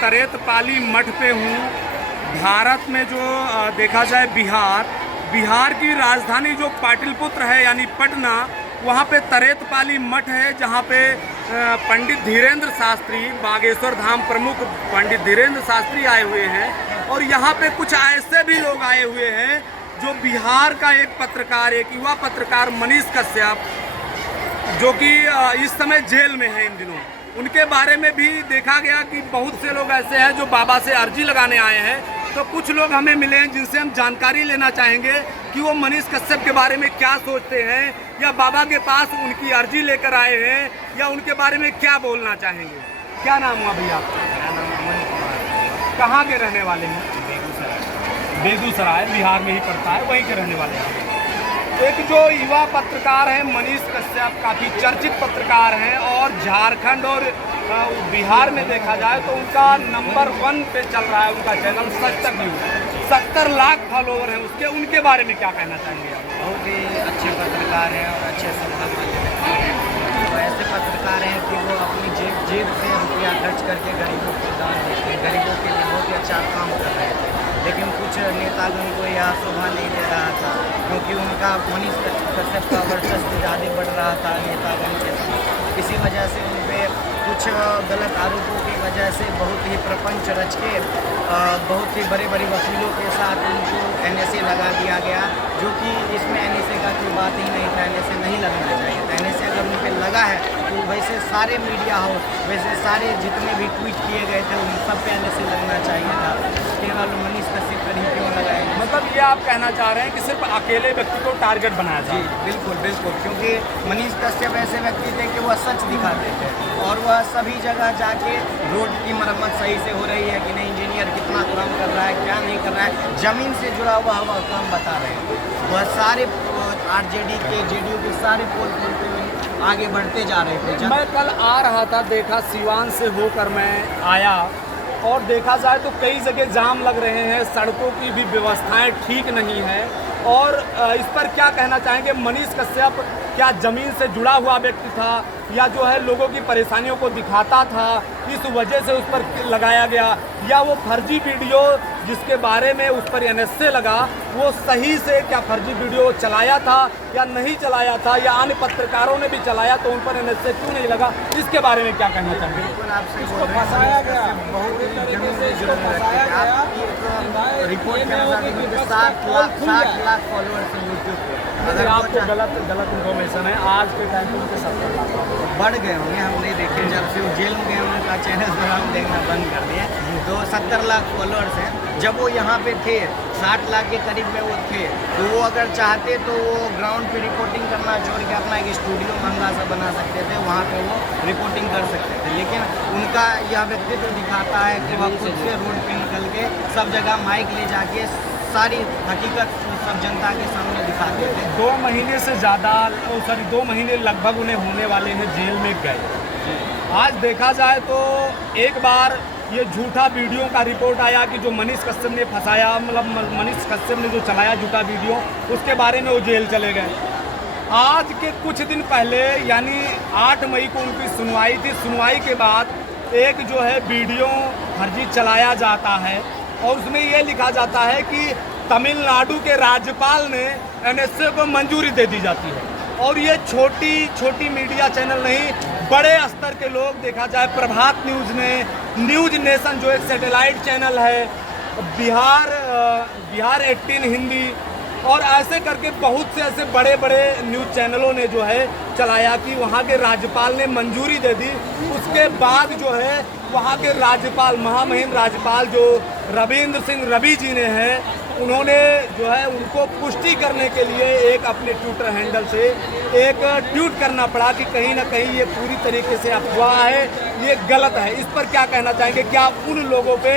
तरेतपाली मठ पे हूँ। भारत में जो देखा जाए बिहार की राजधानी जो पाटलिपुत्र है यानी पटना, वहाँ पे तरेतपाली मठ है जहाँ पे पंडित धीरेन्द्र शास्त्री, बागेश्वर धाम प्रमुख पंडित धीरेन्द्र शास्त्री आए हुए हैं। और यहाँ पे कुछ ऐसे भी लोग आए हुए हैं जो बिहार का एक पत्रकार, एक युवा पत्रकार मनीष कश्यप, जो कि इस समय जेल में है इन दिनों, उनके बारे में भी देखा गया कि बहुत से लोग ऐसे हैं जो बाबा से अर्जी लगाने आए हैं। तो कुछ लोग हमें मिले हैं जिनसे हम जानकारी लेना चाहेंगे कि वो मनीष कश्यप के बारे में क्या सोचते हैं, या बाबा के पास उनकी अर्जी लेकर आए हैं, या उनके बारे में क्या बोलना चाहेंगे। क्या नाम हुआ भैया आपका? मेरा नाम अमन कुमार है। कहाँ के रहने वाले हैं? बेगूसराय, बिहार में ही पड़ता है, वहीं के रहने वाले हैं। एक जो युवा पत्रकार हैं मनीष कश्यप, काफ़ी चर्चित पत्रकार हैं और झारखंड और बिहार में देखा जाए तो उनका नंबर 1 पे चल रहा है उनका चैनल सच तक न्यूज़। 70 लाख फॉलोवर हैं उसके। उनके बारे में क्या कहना चाहेंगे आप? बहुत ही अच्छे पत्रकार हैं और अच्छे समाज वाले व्यक्ति हैं। वो ऐसे पत्रकार हैं कि वो अपनी जेब से रुपया खर्च करके गरीबों को दान देते हैं, गरीबों के लिए बहुत ही अच्छा काम कर रहे थे। लेकिन कुछ नेतागण को यह शोभा नहीं दे रहा था, क्योंकि उनका मनीष कश्यप का वर्चस्व ज़्यादा बढ़ रहा था नेतागण के साथ। इसी वजह से उन पर कुछ गलत आरोपों की वजह से बहुत ही प्रपंच रच के बहुत ही बड़े बड़े वकीलों के साथ उनको NSA लगा दिया गया, जो कि इसमें NSA का कोई बात ही नहीं था। NSA नहीं लगना चाहिए था। NSA अगर उन पर लगा है तो वैसे सारे मीडिया हाउस, वैसे सारे जितने भी ट्वीट किए गए थे उन सब पे NSA लगना चाहिए था। केवल मनीष कश्यप पर ही क्यों लगाया? मतलब ये आप कहना चाह रहे हैं कि सिर्फ अकेले व्यक्ति को टारगेट बनाया जाए? जी बिल्कुल बिल्कुल, क्योंकि मनीष कश्यप ऐसे व्यक्ति थे कि वह सच दिखाते थे और वह सभी जगह जाके रोड की मरम्मत सही से हो रही है कि नहीं, इंजीनियर कितना काम कर रहा है, क्या नहीं कर रहा है, ज़मीन से जुड़ा हुआ काम बता रहे हैं। वह सारे RJD के JDU के सारे पोल खोलते हुए आगे बढ़ते जा रहे थे। मैं कल आ रहा था, देखा सीवान से होकर मैं आया और देखा जाए तो कई जगह जाम लग रहे हैं, सड़कों की भी व्यवस्थाएं ठीक नहीं है। और इस पर क्या कहना चाहेंगे? मनीष कश्यप क्या ज़मीन से जुड़ा हुआ व्यक्ति था, या जो है लोगों की परेशानियों को दिखाता था, इस वजह से उस पर लगाया गया, या वो फर्जी वीडियो जिसके बारे में उस पर NSA लगा, वो सही से क्या फर्जी वीडियो चलाया था या नहीं चलाया था, या अन्य पत्रकारों ने भी चलाया तो उन पर NSA क्यों नहीं लगा? इसके बारे में क्या कहना चाहेंगे? बिल्कुल आपसे फंसाया गया, बहुत ही जमीन से जुड़े रहते हैं। आप रिपोर्ट के अनुसार 60 लाख फॉलोअर्स हैं यूट्यूब पे। अगर आपको गलत इन्फॉर्मेशन है, आज के टाइम पे उनके 70 लाख बढ़ गए होंगे, हम नहीं देखे। जब से वो जेल में गए उनका चैनल पर हम देखना बंद कर दिए, तो 70 लाख फॉलोअर्स हैं। जब वो यहाँ पे थे 60 लाख के करीब में वो थे, तो वो अगर चाहते तो वो ग्राउंड पे रिपोर्टिंग करना छोड़ के अपना एक स्टूडियो महंगा सा बना सकते थे, वहाँ पे वो रिपोर्टिंग कर सकते थे। लेकिन उनका यह व्यक्तित्व दिखाता है कि वह खुद से रोड पे निकल के सब जगह माइक ले जाके सारी हकीकत सब जनता के सामने दिखाते थे। 2 महीने से ज़्यादा, 2 महीने लगभग उन्हें होने वाले हैं जेल में गए। आज देखा जाए तो एक बार ये झूठा वीडियो का रिपोर्ट आया कि जो मनीष कश्यप ने फंसाया, मतलब मनीष कश्यप ने जो चलाया झूठा वीडियो, उसके बारे में वो जेल चले गए। आज के कुछ दिन पहले यानी 8 मई को उनकी सुनवाई थी। सुनवाई के बाद एक जो है वीडियो फर्जी चलाया जाता है और उसमें ये लिखा जाता है कि तमिलनाडु के राज्यपाल ने NSA को मंजूरी दे दी जाती है। और ये छोटी मीडिया चैनल नहीं, बड़े स्तर के लोग, देखा जाए प्रभात न्यूज़ ने, न्यूज़ नेशन जो एक सैटेलाइट चैनल है, बिहार 18 हिंदी, और ऐसे करके बहुत से ऐसे बड़े बड़े न्यूज़ चैनलों ने जो है चलाया कि वहाँ के राज्यपाल ने मंजूरी दे दी। उसके बाद जो है वहाँ के राज्यपाल, महामहिम राज्यपाल जो रविंद्र सिंह रवि जी ने हैं, उन्होंने जो है उनको पुष्टि करने के लिए एक अपने ट्विटर हैंडल से एक ट्वीट करना पड़ा कि कहीं ना कहीं ये पूरी तरीके से अफवाह है, ये गलत है। इस पर क्या कहना चाहेंगे? क्या उन लोगों पे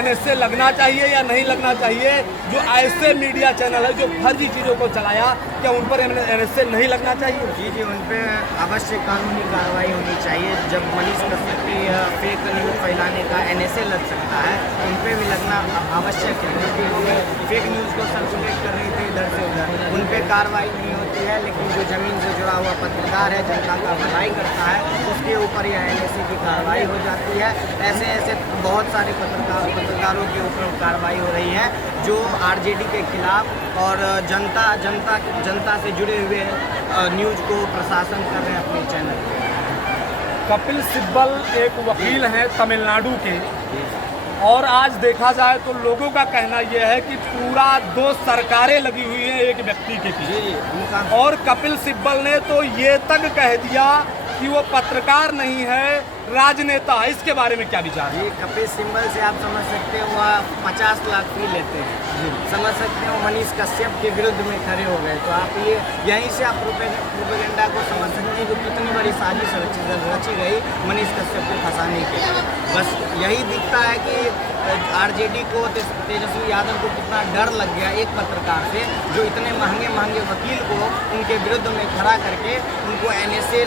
NSA लगना चाहिए या नहीं लगना चाहिए जो ऐसे मीडिया चैनल है जो फर्जी चीज़ों को चलाया, क्या उन पर NSA नहीं लगना चाहिए? जी उन पर अवश्य कानूनी कार्रवाई होनी चाहिए। जब मनीष कश्यप की फेक न्यूज़ फैलाने का NSA लग सकता है, उन पर भी लगना आवश्यक है, क्योंकि वो फेक न्यूज़ को सर्कुलेट कर रही थी इधर से उधर। उन पर कार्रवाई नहीं होती है, लेकिन जो ज़मीन से जुड़ा हुआ पत्रकार है, जनता का भलाई करता है, उसके ऊपर यह NSA की कार्रवाई हो जाती है। ऐसे ऐसे बहुत सारे पत्रकारों के ऊपर कार्रवाई हो रही है जो आरजेडी के खिलाफ और जनता से जुड़े हुए न्यूज़ को प्रशासन कर रहे हैं अपने चैनल पे। कपिल सिब्बल एक वकील हैं तमिलनाडु के, और आज देखा जाए तो लोगों का कहना यह है कि पूरा 2 सरकारें लगी हुई हैं एक व्यक्ति के पीछे, और कपिल सिब्बल ने तो ये तक कह दिया कि वो पत्रकार नहीं है, राजनेता है। इसके बारे में क्या विचार है? ये कपिल सिब्बल से आप समझ सकते हैं वह 50 लाख फी लेते हैं, समझ सकते हैं मनीष कश्यप के विरुद्ध में खड़े हो गए। तो आप ये यहीं से आप प्रोपेगेंडा को समझ सकते हैं कि कितनी बड़ी साजिश रची गई मनीष कश्यप को फंसाने के लिए। बस यही दिखता है कि आरजेडी को, तेजस्वी यादव को कितना डर लग गया एक पत्रकार से, जो इतने महंगे वकील को उनके विरुद्ध में खड़ा करके उनको NSA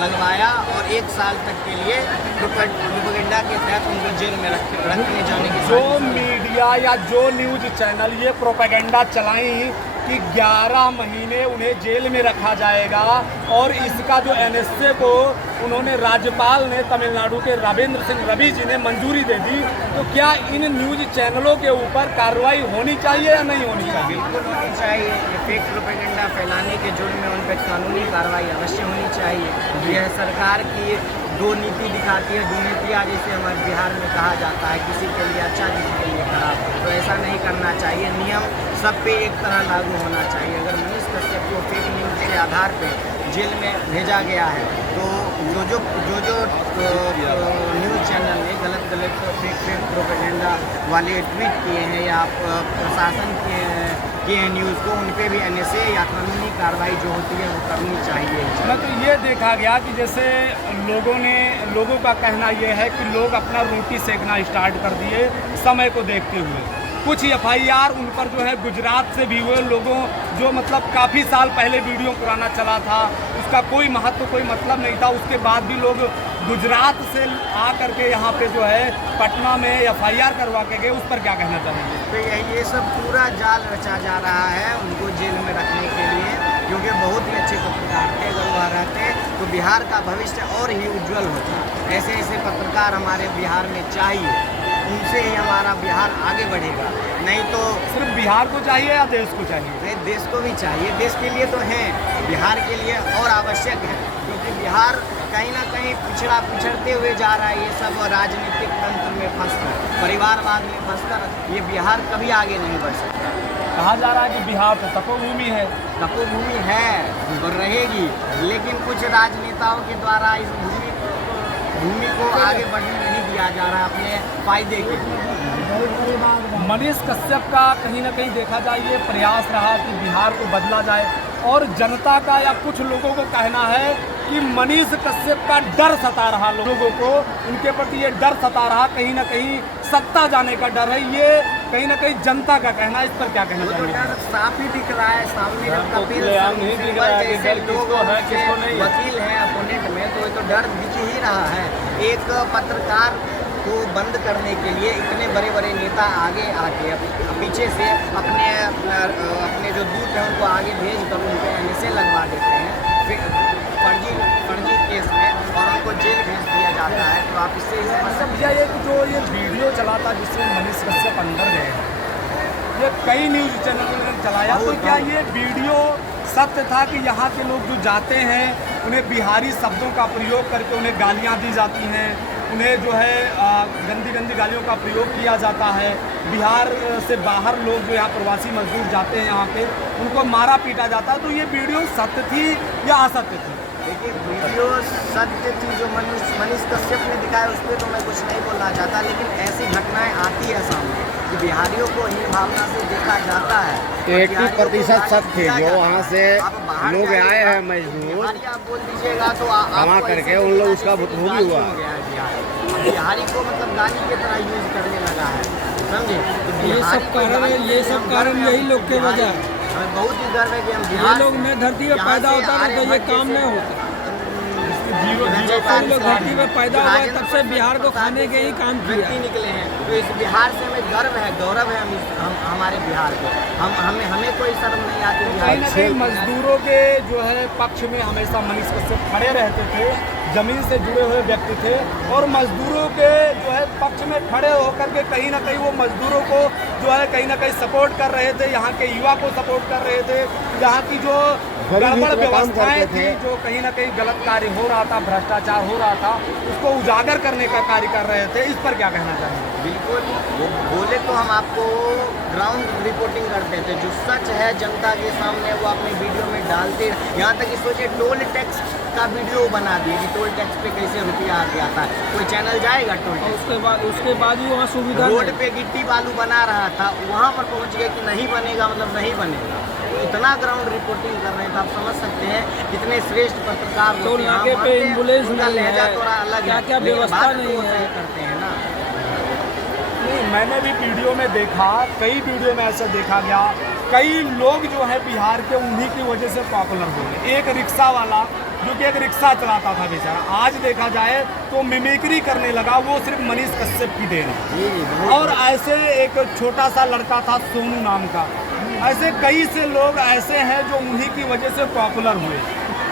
लगवाया और 1 साल तक के लिए प्रोपेगेंडा के तहत उनको जेल में रखने जाने की। जो मीडिया या जो न्यूज़ चैनल ये प्रोपेगेंडा चलाई कि 11 महीने उन्हें जेल में रखा जाएगा, और इसका जो NSA को उन्होंने, राज्यपाल ने तमिलनाडु के रविंद्र सिंह रवि जी ने मंजूरी दे दी, तो क्या इन न्यूज़ चैनलों के ऊपर कार्रवाई होनी चाहिए या नहीं होनी चाहिए? बिल्कुल होनी चाहिए। फेक प्रोपेगेंडा फैलाने के जुर्म में उन पर कानूनी कार्रवाई अवश्य होनी चाहिए। यह सरकार की 2 नीति दिखाती है, 2 नीतियाँ जैसे हमारे बिहार में कहा जाता है, किसी के लिए अच्छा किसी के लिए खराब, तो ऐसा नहीं करना चाहिए। नियम सब पे एक तरह लागू होना चाहिए। अगर मनीष कश्यप को फेक न्यूज़ के आधार पे जेल में भेजा गया है, तो जो न्यूज़ चैनल ने गलत फेक प्रोपेगेंडा वाले ट्वीट किए हैं या प्रशासन किए हैं न्यूज़ को, उन पर भी NSA या कानूनी कार्रवाई जो होती है वो करनी चाहिए। मतलब ये देखा गया कि जैसे लोगों का कहना ये है कि लोग अपना रोटी सेकना स्टार्ट कर दिए समय को देखते हुए। कुछ FIR उन पर जो है गुजरात से भी हुए, लोगों जो मतलब काफ़ी साल पहले वीडियो पुराना चला था, उसका कोई महत्व कोई मतलब नहीं था, उसके बाद भी लोग गुजरात से आ करके यहाँ पे जो है पटना में FIR करवा के गए। उस पर क्या कहना चाहेंगे? तो ये सब पूरा जाल रचा जा रहा है उनको जेल में रखने के लिए, क्योंकि बहुत ही अच्छे पत्रकार थे। अगर वह रहते तो बिहार का भविष्य और ही उज्जवल होता। ऐसे ऐसे पत्रकार हमारे बिहार में चाहिए, उनसे ही हमारा बिहार आगे बढ़ेगा। नहीं तो सिर्फ बिहार को चाहिए या देश को चाहिए? नहीं, देश को भी चाहिए। देश के लिए तो हैं, बिहार के लिए और आवश्यक है, क्योंकि बिहार कहीं ना कहीं पिछड़ते हुए जा रहा है। ये सब राजनीतिक तंत्र में फंसकर, परिवारवाद में फंसकर ये बिहार कभी आगे नहीं बढ़ सकता। कहा जा रहा है कि बिहार तो तपोभूमि है। तपोभूमि है और रहेगी, लेकिन कुछ राजनेताओं के द्वारा इस भूमि को आगे बढ़ने नहीं दिया जा रहा अपने फायदे के लिए। मनीष कश्यप का कहीं ना कहीं देखा जाए ये प्रयास रहा कि बिहार को बदला जाए, और जनता का या कुछ लोगों को कहना है कि मनीष कश्यप का डर सता रहा लोगों को, उनके प्रति ये डर सता रहा, कहीं ना कहीं सत्ता जाने का डर है, ये कहीं ना कहीं जनता का कहना है। इस पर क्या कहना चाहिए? तो डर साफ ही दिख रहा है सामने। कपिल जैसे लोग वकील हैं अपोनेंट में, तो ये तो डर दिख ही रहा है। एक पत्रकार को बंद करने के लिए इतने बड़े नेता आगे आके पीछे से अपने जो दूत हैं उनको आगे भेज कर उनको NSA लगवा देते हैं फर्जी केस में, और उनको जेल भेज दिया जाता है। तो आप इससे समझिए ये जो ये वीडियो चला था जिससे मनीष कश्यप अंदर गए, ये कई न्यूज़ चैनलों ने चलाया, तो क्या ये वीडियो सत्य था कि यहाँ के लोग जो जाते हैं उन्हें बिहारी शब्दों का प्रयोग करके उन्हें गालियाँ दी जाती हैं, उन्हें जो है गंदी गालियों का प्रयोग किया जाता है, बिहार से बाहर लोग जो यहाँ प्रवासी मजदूर जाते हैं यहाँ पे उनको मारा पीटा जाता है, तो ये वीडियो सत्य थी या असत्य थी? देखिए, वीडियो सत्य थी जो मनीष कश्यप ने दिखाया, उस पर तो मैं कुछ नहीं बोलना चाहता, लेकिन ऐसी घटनाएं आती है सामने कि बिहारियों को ही भावना से देखा जाता है। 80% सत्य थे जो वहाँ से लोग आए हैं मजदूर, आप बोल दीजिएगा तो जमा करके उन लोग उसका भुगतान हुआ। बिहारी को मतलब गाली की तरह यूज करने लगा है, समझे? तो ये सब कारण यही लोग के वजह है। हमें बहुत ही गर्व है कि हम ये लोग न धरती में पैदा होता ना तो ये काम नहीं होता। जब से लोग धरती में पैदा हुआ तब से बिहार को खाने के ही काम किया निकले हैं। तो इस बिहार से हमें गर्व है, गौरव है हम हमारे बिहार को। हमें कोई शर्म नहीं आती। कहीं ना कहीं मजदूरों के जो है पक्ष में हमेशा मनीष कश्यप खड़े रहते थे, ज़मीन से जुड़े हुए व्यक्ति थे और मजदूरों के जो है पक्ष में खड़े होकर के कहीं ना कहीं वो मजदूरों को जो है कहीं ना कहीं सपोर्ट कर रहे थे, यहाँ के युवा को सपोर्ट कर रहे थे, यहाँ की जो गड़बड़ व्यवस्थाएं थी, जो कहीं ना कहीं गलत कार्य हो रहा था, भ्रष्टाचार हो रहा था, उसको उजागर करने का कार्य कर रहे थे। इस पर क्या कहना चाहेंगे? बिल्कुल, वो बोले तो हम आपको ग्राउंड रिपोर्टिंग करते थे, जो सच है जनता के सामने वो अपने वीडियो में डालते। यहाँ तक कि सोचिए टोल टैक्स का वीडियो बना दिए कि टोल टैक्स पे कैसे रुपया आ गया था, कोई चैनल जाएगा टोल टैक्स? उसके बाद भी वहाँ सुविधा रोड पे गिट्टी बालू बना रहा था, वहाँ पर पहुँच गए कि नहीं बनेगा, मतलब नहीं बनेगा। तो इतना ग्राउंड रिपोर्टिंग कर रहे थे, आप समझ सकते हैं कितने श्रेष्ठ पत्रकार तो होते हैं। नाके पे एम्बुलेंस उनका नहीं लहजा है, थोड़ा अलग है, क्या लेकिन व्यवस्था बात तो नहीं वो है। सही करते हैं ना। नहीं, मैंने भी वीडियो में देखा, कई वीडियो में ऐसा देखा गया, कई लोग जो है बिहार के उन्हीं की वजह से पॉपुलर हो गए। एक रिक्शा वाला जो कि एक रिक्शा चलाता था बेचारा, आज देखा जाए तो मिमिक्री करने लगा, वो सिर्फ मनीष कश्यप की देन है। और ऐसे एक छोटा सा लड़का था सोनू नाम का, ऐसे कई से लोग ऐसे हैं जो उन्हीं की वजह से पॉपुलर हुए।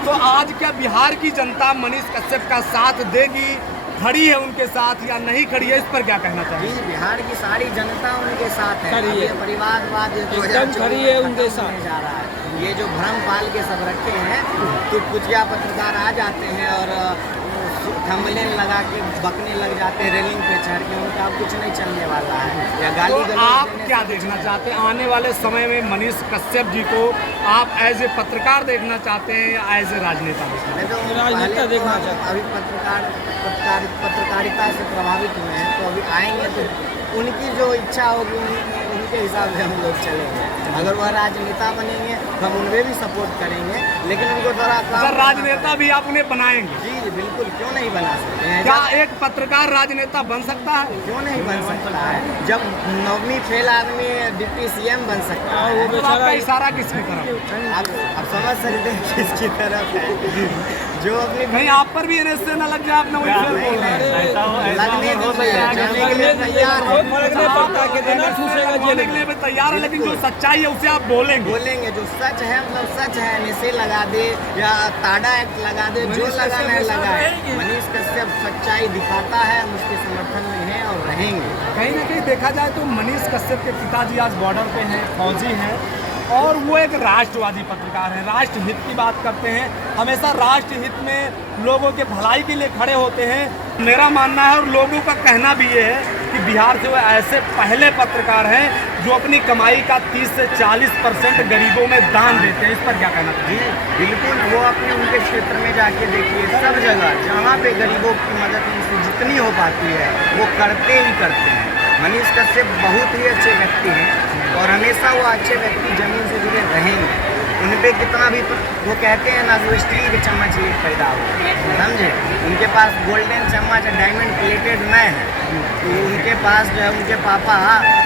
तो आज क्या बिहार की जनता मनीष कश्यप का साथ देगी, खड़ी है उनके साथ या नहीं खड़ी है, इस पर क्या कहना चाहिए? जी, बिहार की सारी जनता उनके साथ है। खड़ी है। ये परिवारवाद एकदम खड़ी है उनके साथ। होने जा रहा है। ये जो भ्रम पाल के सब रखे हैं, तो कुछ क्या पत्रकार आ जाते हैं और थंबनेल लगा के बकने लग जाते हैं, रेलिंग पे चढ़ के, उनका अब कुछ नहीं चलने वाला है या गाली तो गलौज आप देने क्या से- देखना चाहते हैं आने वाले समय में मनीष कश्यप जी को? आप एज ए पत्रकार देखना चाहते हैं या एज ए राजनेता देखना? मैं तो राजनेता पहले तो देखना हम चाहते अभी पत्रकारिता से प्रभावित हुए हैं, तो अभी आएंगे तो उनकी जो इच्छा होगी उनके हिसाब से हम लोग चलेंगे। अगर वह राजनेता बनेंगे तो हम उन्हें भी सपोर्ट करेंगे, लेकिन उनको थोड़ा काम अगर करना राजनेता भी आप उन्हें बनाएंगे, पड़ेगा। जी बिल्कुल, क्यों नहीं बना सकते हैं? क्या एक पत्रकार राजनेता बन सकता है? क्यों नहीं बन सकता है? जब 9वीं फेल आदमी डिप्टी CM बन सकता है। वो तो बेचारा आपका इशारा किसकी तरफ? आप समझ सकते हैं किसकी तरफ है, जो अपनी कहीं आप पर भी NSA न लग जाए, आपने वही फेल बोल रहे हैं। लगने दीजिए, जाने के लिए तैयार है। कोई फर्क नहीं पड़ता, कितना ठूसेगा बोलने जेल के लिए भी तैयार है, लेकिन जो सच्चाई है उसे आप बोलेंगे। बोलेंगे जो सच है, मतलब सच है, NSA लगा दे या टाडा एक्ट लगा दे, जो लगाना है लगाए। मनीष कश्यप सच्चाई दिखाता है, हम उसके समर्थन में हैं और रहेंगे। कहीं ना कहीं देखा जाए तो मनीष कश्यप के पिताजी आज बॉर्डर पे हैं, फौजी हैं, और वो एक राष्ट्रवादी पत्रकार हैं, राष्ट्र हित की बात करते हैं, हमेशा राष्ट्र हित में लोगों के भलाई के लिए खड़े होते हैं। मेरा मानना है और लोगों का कहना भी ये है कि बिहार से वो ऐसे पहले पत्रकार हैं जो अपनी कमाई का 30 से 40% गरीबों में दान देते हैं। इस पर क्या कहना चाहिए? बिल्कुल, वो अपने उनके क्षेत्र में जाके देखिए, सब जगह जहाँ पे गरीबों की मदद उनसे जितनी हो पाती है वो करते ही करते हैं। मनीष कश्यप बहुत ही अच्छे व्यक्ति हैं और हमेशा वो अच्छे व्यक्ति जमीन से जुड़े रहेंगे। उन पे कितना भी वो कहते हैं ना, वो स्टील के चम्मच लिए पैदा हुए, समझे? उनके पास गोल्डन चम्मच डायमंड प्लेटेड न है, तो उनके पास जो है उनके पापा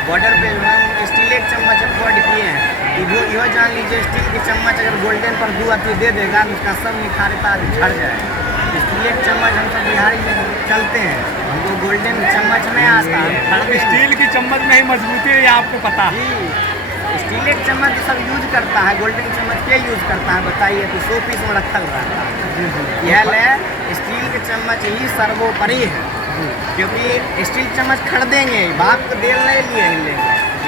बॉर्डर पे जो है स्टील एक चम्मच अफोर्ड किए हैं। तो वो यह जान लीजिए, स्टील की चम्मच अगर गोल्डन पर 2 अति दे देगा तो उसका सब निखारता झड़ जाएगा। स्टील एक चम्मच हम सब बिहारी में चलते हैं, हमको गोल्डन चम्मच नहीं आता। अब स्टील की चम्मच में ही मजबूती है, ये आपको पता है? जी, स्टील एक चम्मच सब यूज करता है, गोल्डन चम्मच क्या यूज करता है बताइए? तो 100 पीस में रखल रहता है। यह ले स्टील के चम्मच ही सर्वोपरि है, क्योंकि स्टील चम्मच खरीदेंगे, बाप को देल नहीं लिए लेंगे।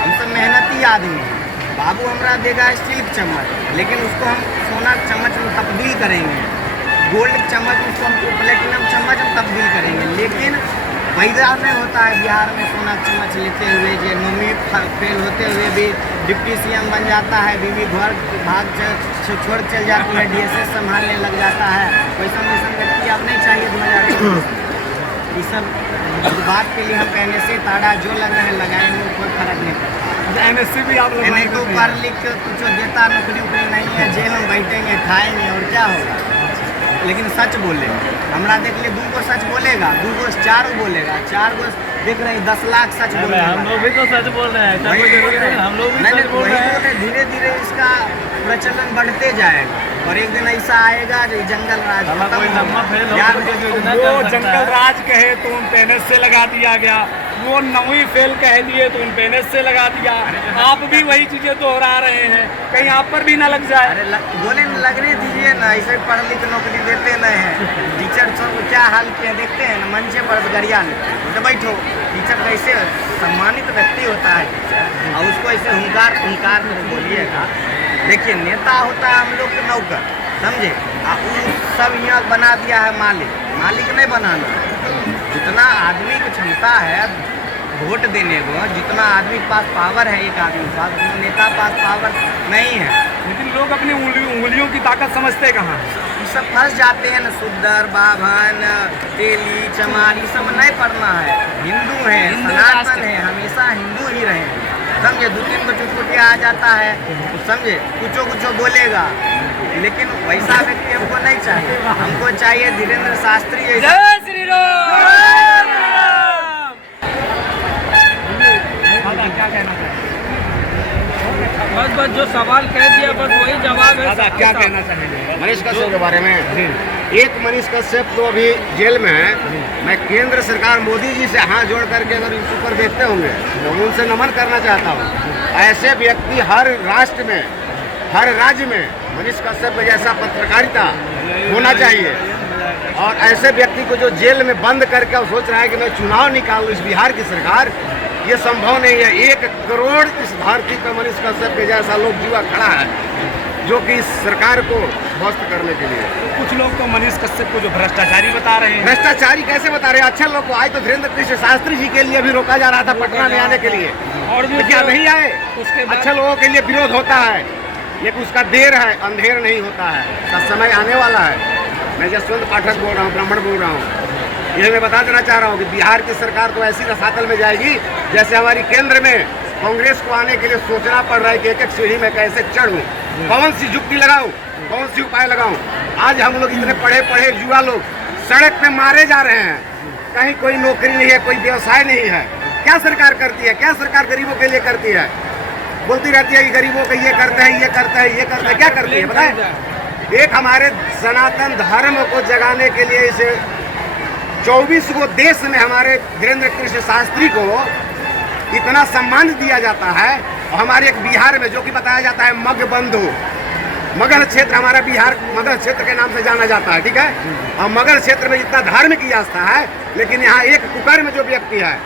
हम सब मेहनती आदमी हैं, बाबू हमारा देगा स्टील की चम्मच, लेकिन उसको हम सोना के चम्मच में तब्दील करेंगे, गोल्ड चम्मच उसको हमको प्लेटिनम चम्मच हम तब्दील करेंगे। लेकिन पैदा नहीं होता है बिहार में सोना चम्मच लेते हुए, जो 9वीं फेल होते हुए भी डिप्टी CM बन जाता है, बीवी घर भाग छोड़ चल जाती है, DSS संभालने लग जाता है। वैसा व्यक्ति अब नहीं चाहिए 2024। ये सब बात के लिए हम NSA टाडा जो लग रहे हैं लगाए, कोई फर्क नहीं पड़ता। NSC भी आप लोग नहीं तो पढ़ लिख के कुछ देता, नौकरी वोकरी नहीं है, जेल में बैठेंगे, खाएंगे और क्या होगा। लेकिन सच बोले, हमारा देख ले 2 को सच बोलेगा, 2 को 4 बोलेगा, 4 को देख रहे हैं 10 लाख सच बोलेगा। हम लोग भी तो सच बोल रहे हैं, वही बोल रहे हैं, हम लोग भी नहीं, सच बोल वही रहे हैं। बोल रहे हैं, धीरे धीरे इसका प्रचलन बढ़ते जाएगा और एक दिन ऐसा आएगा जो जंगल राज साला खत्म कोई होगा। लम्बा फेल हो यार, करके जो योजना वो कर सकता जंगल है। राज कहे तो उन पे NSA लगा दिया गया, वो 9वीं फेल कह दिए तो उन पे NS से लगा दिया। आप भी वही चीजें दोहरा रहे हैं, कहीं आप पर भी ना लग जाए। अरे बोले न लगने दीजिए ना, ऐसे पढ़ लिख नौकरी देते नहीं हैं। टीचर सब क्या हाल किया देखते हैं ना, मंचे पर गरिया तो बैठो। टीचर कैसे सम्मानित व्यक्ति होता है टीचर, और उसको ऐसे हुंकार में बोलिएगा। देखिए नेता होता है हम लोग के नौकर, समझे, सब यहाँ बना दिया है मालिक नहीं बनाना। जितना आदमी की क्षमता है वोट देने को, जितना आदमी के पास पावर है एक आदमी के पास, उतना नेता पास पावर नहीं है। लेकिन लोग अपनी उंगलियों की ताकत समझते कहाँ? ये सब फंस जाते हैं ना, शुद्धर बाभन तेली चमार, ये सब नहीं पढ़ना है। हिंदू है, सनातन है, हमेशा हिंदू ही रहे, समझे। 2-3 को चुटपुटिया आ जाता है तो समझे कुछ बोलेगा, लेकिन वैसा व्यक्ति हमको नहीं चाहिए। हमको चाहिए धीरेन्द्र शास्त्री जैसा। जय श्री राम। क्या कहना चाहिए? बस जो सवाल कह दिया बस वही जवाब है। दादा क्या कहना चाहेंगे मनीष कश्यप के बारे में? एक मनीष कश्यप तो अभी जेल में है। मैं केंद्र सरकार मोदी जी से हाथ जोड़ करके अगर ऊपर देखते होंगे तो उनसे नमन करना चाहता हूँ। ऐसे व्यक्ति हर राष्ट्र में, हर राज्य में मनीष कश्यप जैसा पत्रकारिता होना चाहिए। और ऐसे व्यक्ति को जो जेल में बंद करके और सोच रहा है कि मैं चुनाव निकालूं इस बिहार की सरकार, ये संभव नहीं है। 1 करोड़ इस धरती पर मनीष कश्यप के जैसा लोग युवा खड़ा है जो कि इस सरकार को ध्वस्त करने के लिए। कुछ लोग तो मनीष कश्यप को जो भ्रष्टाचारी बता रहे हैं। भ्रष्टाचारी कैसे बता रहे हैं? अच्छे लोग को आज तो धीरेन्द्र कृष्ण शास्त्री जी के लिए भी रोका जा रहा था पटना में आने के लिए, और भी तो क्या नहीं आए? उसके बाद अच्छे लोगों के लिए विरोध होता है, लेकिन उसका देर है, अंधेर नहीं होता है। उसका समय आने वाला है। मैं जसवंत पाठक बोल रहा हूँ, ब्राह्मण बोल रहा हूँ। यह मैं बता देना चाह रहा हूँ कि बिहार की सरकार तो ऐसी रसातल में जाएगी जैसे हमारी केंद्र में कांग्रेस को आने के लिए सोचना पड़ रहा है कि एक सीढ़ी में कैसे चढ़ूं, कौन सी जुक्ति लगाऊं, कौन सी उपाय लगाऊं। आज हम लोग इतने पढ़े युवा लोग सड़क पे मारे जा रहे हैं, कहीं कोई नौकरी नहीं है, कोई व्यवसाय नहीं है। क्या सरकार करती है? क्या सरकार गरीबों के लिए करती है? बोलती रहती है कि गरीबों को ये करते हैं, ये करते हैं, ये करते हैं। क्या करती है बताए? एक हमारे सनातन धर्म को जगाने के लिए इसे 24 को देश में हमारे धीरेन्द्र कृष्ण शास्त्री को इतना सम्मान दिया जाता है, और हमारे एक बिहार में जो कि बताया जाता है मगबंधु, मगध क्षेत्र, हमारा बिहार मगध क्षेत्र के नाम से जाना जाता है, ठीक है। और मगध क्षेत्र में इतना धार्मिक आस्था है, लेकिन यहाँ एक कुकर्म जो व्यक्ति है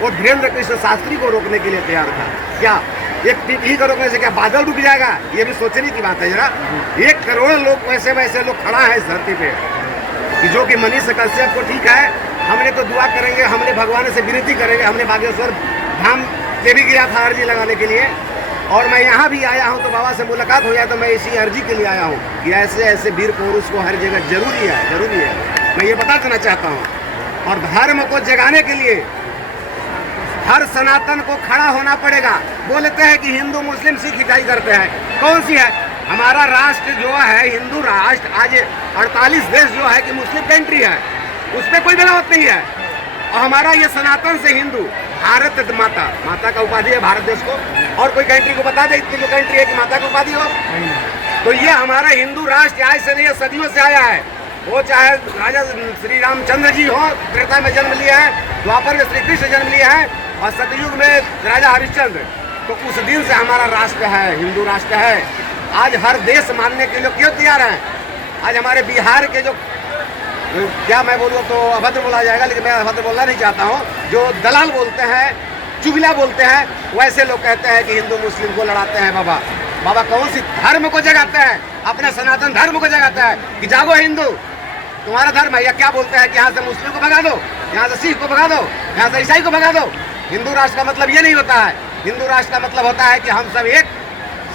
वो धीरेन्द्र कृष्ण शास्त्री को रोकने के लिए तैयार था। क्या एक टीपी को रोकने से क्या बादल रुक जाएगा? ये भी सोचने की बात है जरा। 1 करोड़ लोग वैसे लोग खड़ा है इस धरती पे कि जो कि मनीष कश्यप को, ठीक है, हमने तो दुआ करेंगे, हमने भगवान से विनती करेंगे। हमने बागेश्वर धाम से भी गया था अर्जी लगाने के लिए, और मैं यहाँ भी आया हूँ तो बाबा से मुलाकात हो जाए तो मैं इसी अर्जी के लिए आया हूँ कि ऐसे वीर पुरुष को हर जगह जरूरी है। मैं ये बता देना चाहता हूँ। और धर्म को जगाने के लिए हर सनातन को खड़ा होना पड़ेगा। बोलते हैं कि हिंदू मुस्लिम सिख ईसाई करते हैं, कौन सी है? हमारा राष्ट्र जो है हिंदू राष्ट्र, आज 48 देश जो है कि मुस्लिम कंट्री है, उस पर कोई गलत नहीं है। और हमारा ये सनातन से हिंदू, भारत माता का उपाधि है भारत देश को। और कोई कंट्री को बता दे इतनी जो कंट्री है कि माता की उपाधि हो? तो ये हमारा हिंदू राष्ट्र आज से नहीं है, सदियों से आया है। वो चाहे राजा श्री रामचंद्र जी हो, त्रेता में जन्म लिया है, द्वापर में श्री कृष्ण जन्म लिया है, और सतयुग में राजा हरिश्चंद्र। तो उस दिन से हमारा राष्ट्र है, हिंदू राष्ट्र है। आज हर देश मानने के लिए क्यों तैयार है? आज हमारे बिहार के जो, क्या मैं बोलूँ तो अभद्र बोला जाएगा, लेकिन मैं अभद्र बोलना नहीं चाहता हूँ, जो दलाल बोलते हैं, चुगला बोलते हैं, वैसे लोग कहते हैं कि हिंदू मुस्लिम को लड़ाते हैं। बाबा कौन सी धर्म को जगाते हैं? अपने सनातन धर्म को जगाते हैं कि जागो हिंदू, तुम्हारा धर्म है। या क्या बोलते हैं कि यहाँ से मुस्लिम को भगा दो, यहाँ से सिख को भगा दो, यहाँ से ईसाई को भगा दो। हिंदू राष्ट्र का मतलब ये नहीं होता है। हिंदू राष्ट्र का मतलब होता है कि हम सब एक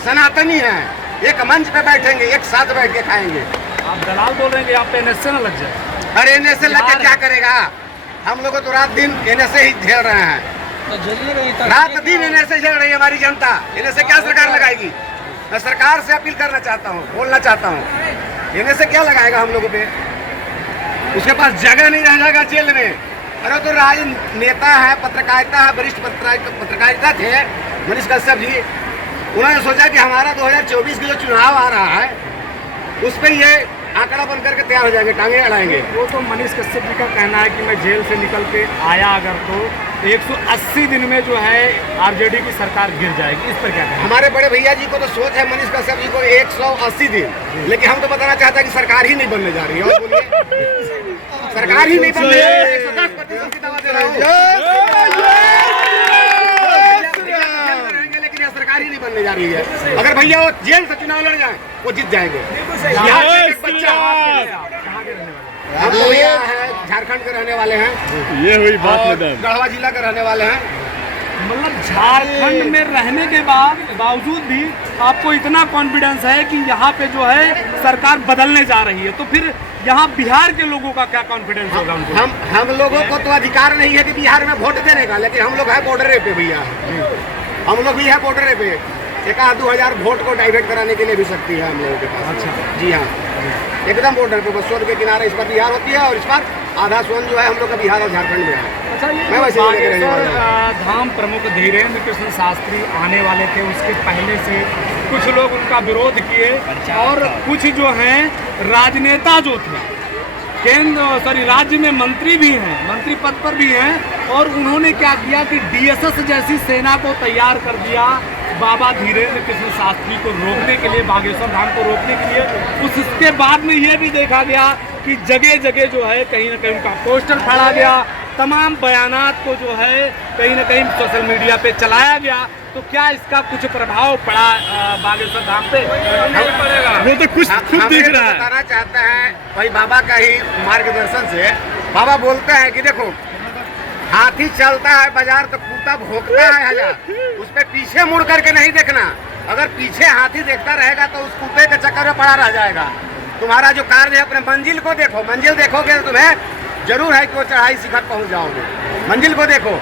सनातनी हैं, एक मंच पे बैठेंगे, एक साथ बैठ के खाएंगे। आप दलाल बोल रहे हैं कि आप पे NS से न लग जाए? अरे NS से लग के क्या करेगा? हम लोग तो रात दिन NS से ही झेल रहे हैं, तो जल्दी रही रात दिन NS से झेल रही है हमारी जनता। NS से क्या सरकार लगाएगी? मैं सरकार से अपील करना चाहता हूँ, बोलना चाहता हूँ, NS से क्या लगाएगा हम लोगों पे? उसके पास जगह नहीं रह जाएगा जेल में। अरे तो राजनेता है, पत्रकारिता है, वरिष्ठ पत्रकारिता थे मनीष कश्यप जी। उन्होंने सोचा कि हमारा 2024 का जो चुनाव आ रहा है उस पर ये आंकड़ा बन करके तैयार हो जाएंगे, टांगे अड़ाएंगे। वो तो मनीष कश्यप जी का कहना है कि मैं जेल से निकल के आया अगर तो 180 दिन में जो है आरजेडी की सरकार गिर जाएगी, इस पर क्या कहें? हमारे बड़े भैया जी को तो सोच है मनीष कश्यप जी को 180 दिन, लेकिन हम तो बताना चाहते हैं कि सरकार ही नहीं बनने जा रही है। और बोलिए, सरकार ही नहीं बन रही है। 110% की दवा दे रहा हूं। लेकिन यह सरकार ही नहीं बनने जा रही है। अगर भैया वो जेल से चुनाव लड़ जाए वो जीत जाएंगे। यहाँ के एक बच्चा हम तो यहाँ है झारखंड के रहने वाले हैं, ये हुई बात और मैडम। गढ़वा जिला के रहने वाले हैं। मतलब झारखंड में रहने के बावजूद भी आपको इतना कॉन्फिडेंस है कि यहाँ पे जो है सरकार बदलने जा रही है, तो फिर यहाँ बिहार के लोगों का क्या कॉन्फिडेंस होगा उनको? हम लोगों को तो अधिकार नहीं है कि बिहार में वोट देने का, लेकिन हम लोग है बॉर्डर पे भैया, हम लोग भी है बॉर्डर पे। 1,000-2,000 वोट को डाइवर्ट कराने के लिए भी शक्ति है हम लोगों के पास। अच्छा जी हाँ, एकदम बॉर्डर पे, बस सोन के किनारे इस पर बिहार होती है और इस पर आधा सोन जो है हम लोग का बिहार और झारखंड में है। अच्छा, ये मैं वैसे ही लेके रहने वाला बागेश्वर धाम प्रमुख धीरेन्द्र कृष्ण शास्त्री आने वाले थे, उसके पहले से कुछ लोग उनका विरोध किए और कुछ जो हैं राजनेता जो थे राज्य में मंत्री भी हैं, मंत्री पद पर भी हैं, और उन्होंने क्या किया कि डीएसएस जैसी सेना को तैयार कर दिया बाबा धीरेन्द्र कृष्ण शास्त्री को रोकने के लिए, बागेश्वर धाम को रोकने के लिए। उसके बाद में ये भी देखा गया कि जगह जगह जो है कहीं ना कहीं उनका पोस्टर फाड़ा गया, तमाम बयानात को जो है कहीं ना कहीं सोशल मीडिया पे चलाया गया। तो क्या इसका कुछ प्रभाव पड़ा बागेश्वर धाम पे? नहीं पड़ेगा, वो तो कुछ खुद दिख रहा है। बताना चाहते हैं भाई बाबा का ही मार्गदर्शन से। बाबा बोलते हैं कि देखो, हाथी चलता है बाजार तो कुत्ता भौंकता है हजार, उस पे पीछे मुड़ करके नहीं देखना। अगर पीछे हाथी देखता रहेगा तो उस कुत्ते के चक्कर में पड़ा रह जाएगा। तुम्हारा जो कार्य है अपने मंजिल को देखो, मंजिल देखोगे तो तुम्हें जरूर है कि वो चढ़ाई शिखर पहुंच जाओगे। मंजिल को देखो,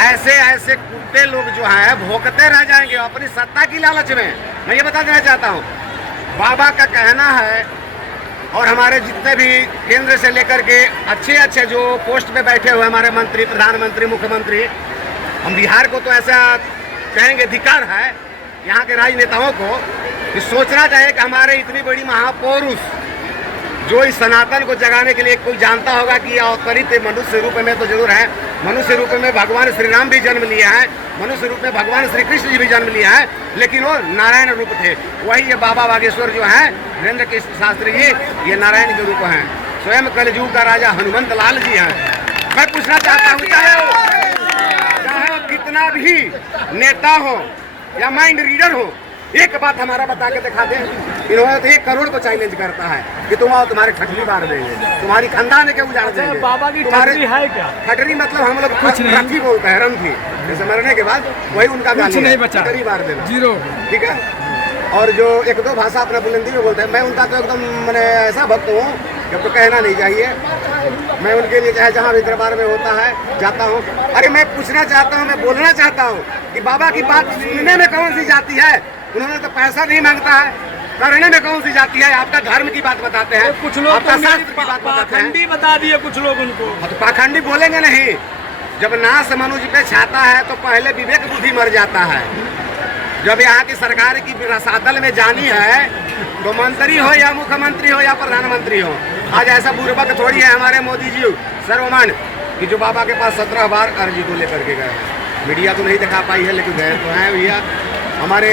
ऐसे ऐसे कुत्ते लोग जो हैं भौंकते रह जाएंगे अपनी सत्ता की लालच में। मैं ये बता देना चाहता हूँ, बाबा का कहना है और हमारे जितने भी केंद्र से लेकर के अच्छे अच्छे जो पोस्ट पे बैठे हुए हमारे मंत्री, प्रधानमंत्री, मुख्यमंत्री, हम बिहार को तो ऐसा कहेंगे अधिकार है यहाँ के राजनेताओं को कि सोचना चाहिए कि हमारे इतनी बड़ी महापौरुष जो इस सनातन को जगाने के लिए, कोई जानता होगा कि अवतरित मनुष्य रूप में तो जरूर है। मनुष्य रूप में भगवान श्री राम भी जन्म लिया है, मनुष्य रूप में भगवान श्री कृष्ण जी भी जन्म लिया है, लेकिन वो नारायण रूप थे। वही ये बाबा बागेश्वर जो है धीरेन्द्र कृष्ण शास्त्री जी, ये नारायण के रूप हैं। स्वयं कलयुग का राजा हनुमंत लाल जी हैं। मैं पूछना चाहता हूँ, चाहे वो कितना भी नेता हो या माइंड रीडर हो, एक बात हमारा बता के दिखा दे। इन्होंने तो 1 करोड़ को चैलेंज करता है कि तुम आओ, तुम्हारे खटरी मार देंगे, तुम्हारी खानदान के उजाड़ देंगे। बाबा की खटरी है क्या? खटरी मतलब हम लोग रथी बोलते हैं, रंथी, जैसे मरने के बाद वही उनका गाली नहीं बचा, खटरी मार देना, जीरो। ठीक है। और जो 1-2 भाषा अपना बुलंदी में बोलते हैं, मैं उनका तो एकदम मैंने ऐसा भक्त हूँ कि अब तो कहना नहीं चाहिए। मैं उनके लिए चाहे जहाँ भी दरबार में होता है जाता हूँ। अरे मैं पूछना चाहता हूँ, मैं बोलना चाहता हूँ कि बाबा की बात सुनने में कौन सी जाती है? उन्होंने तो पैसा नहीं मांगता है, करने में कौन सी जाती है? आपका धर्म की बात बताते हैं, कुछ लोग आपका शास्त्र की बात बताते हैं। पाखंडी बता दिए कुछ लोग उनको। तो पाखंडी बोलेंगे नहीं। जब नाश मनुष्य पे छाता है तो पहले विवेक बुद्धि मर जाता है। जब यहाँ की सरकार की रसातल में जानी है तो मंत्री हो या मुख्यमंत्री हो या प्रधानमंत्री हो, आज ऐसा बुर्बक थोड़ी है हमारे मोदी जी सर्वमान कि जो बाबा के पास 17 बार अर्जी को लेकर के गए हैं। मीडिया तो नहीं दिखा पाई है, लेकिन गए तो हैं भैया। हमारे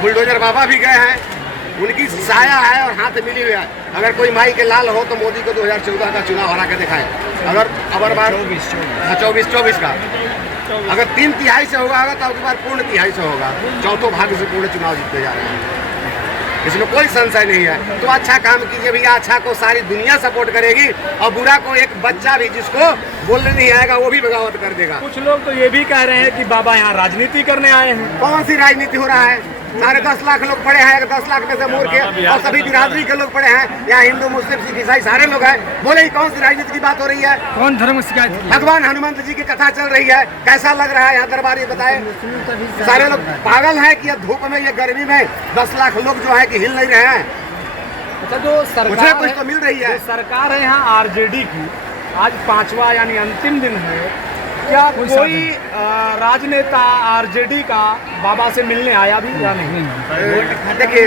बुलडोजर बाबा भी गए हैं, उनकी साया है और हाथ मिली हुई है। अगर कोई माई के लाल हो तो मोदी को 2014 का चुनाव हरा के दिखाए। अगर अब बार 24 का अगर 3/3 से होगा तो अब बार पूर्ण तिहाई से होगा। चौथों भाग से पूर्ण चुनाव जीतते जा रहे हैं, इसमें कोई संशय नहीं है। तो अच्छा काम कीजिए भैया, अच्छा को सारी दुनिया सपोर्ट करेगी और बुरा को एक बच्चा भी जिसको बोलने नहीं आएगा वो भी बगावत कर देगा। कुछ लोग तो ये भी कह रहे हैं कि बाबा यहाँ राजनीति करने आए हैं। कौन सी राजनीति हो रहा है? सारे 10 लाख लोग पड़े हैं, 10 लाख में से मोड़ के और सभी बिरादरी के लोग पड़े हैं, यहाँ हिंदू मुस्लिम सिख ईसाई सारे लोग हैं। बोले कौन सी राजनीति की बात हो रही है? कौन धर्म शिकायत? भगवान हनुमंत जी की कथा चल रही है, कैसा लग रहा है यहाँ दरबार? ये बताए। सारे लोग पागल हैं कि धूप में, ये गर्मी में 10 लाख लोग जो है कि हिल नहीं रहे हैं। अच्छा, जो सरकार कुछ तो मिल रही है। सरकार है यहाँ आरजेडी की, आज 5वां यानी अंतिम दिन है, क्या कोई राजनेता आरजेडी का बाबा से मिलने आया भी या नहीं? देखिए,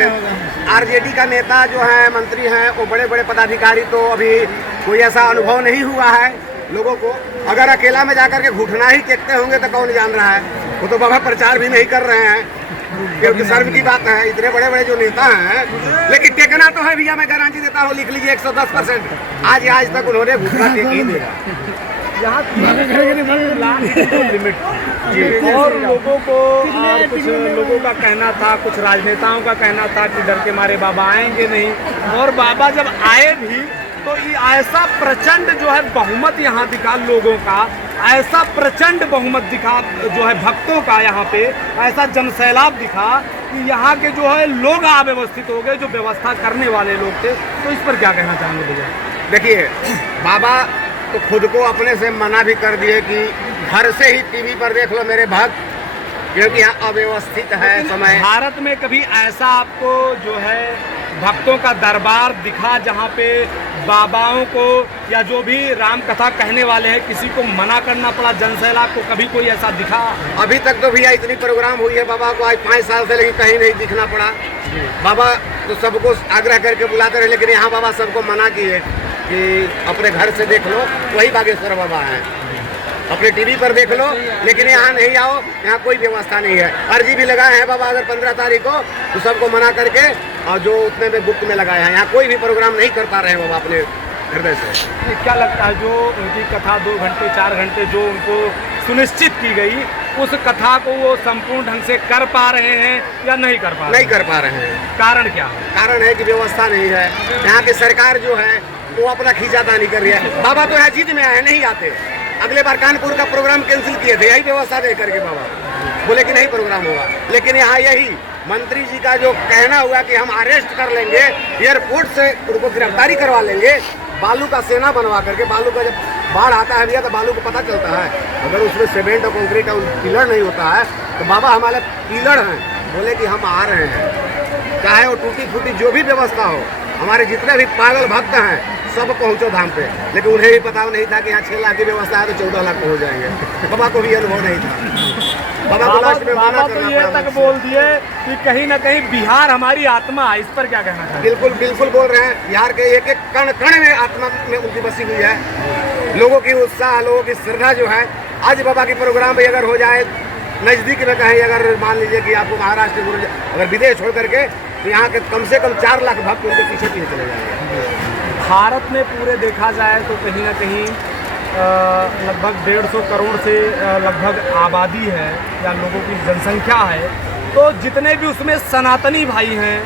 आरजेडी का नेता जो है, मंत्री हैं, वो बड़े बड़े पदाधिकारी तो अभी कोई ऐसा अनुभव नहीं हुआ है, लोगों को। अगर अकेला में जाकर के घुटना ही टेकते होंगे तो कौन जान रहा है। वो तो बाबा प्रचार भी नहीं कर रहे हैं, क्योंकि शर्म की बात है, इतने बड़े बड़े जो नेता हैं। लेकिन टेकना तो है भैया, मैं गारंटी देता हूँ, लिख लीजिए 110%। आज तक उन्होंने घुटना टेक ही देगा। लिमिट और लोगों को कुछ लोगों का कहना था, कुछ राजनेताओं का कहना था कि डर के मारे बाबा आएंगे नहीं, और बाबा जब आए भी तो ये ऐसा प्रचंड जो है बहुमत यहाँ दिखा लोगों का, ऐसा प्रचंड बहुमत दिखा जो है भक्तों का, यहाँ पे ऐसा जनसैलाब दिखा कि यहाँ के जो है लोग अव्यवस्थित हो गए, जो व्यवस्था करने वाले लोग थे। तो इस पर क्या कहना चाहेंगे भैया? देखिए, बाबा तो खुद को अपने से मना भी कर दिए कि घर से ही टीवी पर देख लो मेरे भक्त, क्योंकि यहाँ अव्यवस्थित है समय। भारत में कभी ऐसा आपको जो है भक्तों का दरबार दिखा जहाँ पे बाबाओं को या जो भी राम कथा कहने वाले हैं किसी को मना करना पड़ा, जनसैलाब को कभी कोई ऐसा दिखा? अभी तक तो भैया इतनी प्रोग्राम हुई है बाबा को आज 5 साल से, लेकिन कहीं नहीं दिखना पड़ा। बाबा तो सबको आग्रह करके बुलाते रहे, लेकिन यहाँ बाबा सबको मना किए कि अपने घर से देख लो, वही बागेश्वर बाबा हैं। अपने टीवी पर देख लो, लेकिन यहाँ नहीं आओ, यहाँ कोई व्यवस्था नहीं है। अर्जी भी लगाए हैं बाबा अगर 15 तारीख को, तो सबको मना करके, और जो उतने में गुप्त में लगाए हैं, यहाँ कोई भी प्रोग्राम नहीं कर पा रहे हैं बाबा अपने हृदय से। क्या लगता है जो उनकी कथा 2 घंटे 4 घंटे जो उनको सुनिश्चित की गई, उस कथा को वो संपूर्ण ढंग से कर पा रहे हैं या नहीं कर पा रहे? नहीं कर पा रहे हैं। कारण क्या है? कारण है कि व्यवस्था नहीं है। यहाँ की सरकार जो है वो अपना खींचातानी कर रही है। बाबा तो यहाँ जीत में आए, नहीं आते। अगले बार कानपुर का प्रोग्राम कैंसिल किए थे, यही व्यवस्था दे करके बाबा बोले कि नहीं प्रोग्राम होगा। लेकिन यहाँ यही मंत्री जी का जो कहना हुआ कि हम अरेस्ट कर लेंगे, एयरपोर्ट से उनको गिरफ्तारी करवा लेंगे, बालू का सेना बनवा करके। बालू का जब बाढ़ आता है भैया तो बालू को पता चलता है, अगर उसमें सीमेंट और कंक्रीट का पिलर नहीं होता है तो बाबा हमारे पिलर हैं, बोले कि हम आ रहे हैं, चाहे वो टूटी फूटी जो भी व्यवस्था हो। हमारे जितने भी पागल भक्त हैं सब पहुंचो धाम पे, लेकिन उन्हें भी पता नहीं था कि यहाँ 6 लाख की व्यवस्था है तो 14 लाख हो जाएंगे। बाबा को भी अनुभव नहीं था। बाबा को लास्ट में बाबा तो ये तक बोल दिए कि कहीं ना कहीं बिहार हमारी आत्मा है। इस पर क्या कहना चाहिए? बिल्कुल बिल्कुल बोल रहे हैं। बिहार के एक एक कण कण में आत्मा में उनकी बसी हुई है। लोगों की उत्साह, लोगों की श्रद्धा जो है, आज बाबा की प्रोग्राम भी अगर हो जाए नज़दीक में कहीं, अगर मान लीजिए कि आपको महाराष्ट्र अगर विदेश छोड़ करके, तो यहाँ के कम से कम 4 लाख भक्त उनके पीछे पीछे चले जाएंगे। भारत में पूरे देखा जाए तो कहीं ना कहीं लगभग 150 करोड़ से लगभग आबादी है या लोगों की जनसंख्या है। तो जितने भी उसमें सनातनी भाई हैं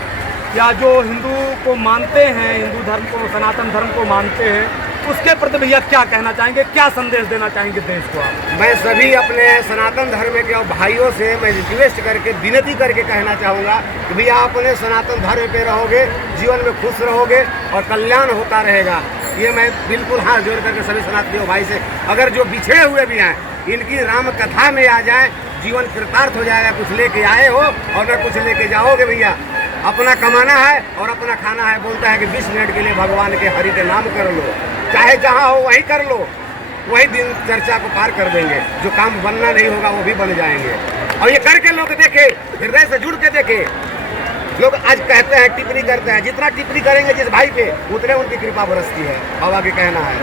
या जो हिंदू को मानते हैं, हिंदू धर्म को, सनातन धर्म को मानते हैं, उसके प्रति भैया क्या कहना चाहेंगे, क्या संदेश देना चाहेंगे देश को आप? मैं सभी अपने सनातन धर्म के भाइयों से मैं रिक्वेस्ट करके, विनती करके कहना चाहूँगा कि भैया अपने सनातन धर्म पे रहोगे, जीवन में खुश रहोगे और कल्याण होता रहेगा। ये मैं बिल्कुल हाथ जोड़ करके सभी सनातनी भाई से, अगर जो बिछड़े हुए भी हैं, इनकी राम कथा में आ जाए, जीवन कृतार्थ हो जाएगा। कुछ लेके आए हो और न कुछ लेके जाओगे भैया। अपना कमाना है और अपना खाना है। बोलता है कि 20 मिनट के लिए भगवान के हरि के नाम कर लो, चाहे जहाँ हो वहीं कर लो, वही दिन चर्चा को पार कर देंगे। जो काम बनना नहीं होगा वो भी बन जाएंगे। और ये करके लोग देखे, हृदय से जुड़ के देखे। लोग आज कहते हैं, टिप्पणी करते हैं, जितना टिप्पणी करेंगे जिस भाई पे उतने उनकी कृपा बरसती है। बाबा के कहना है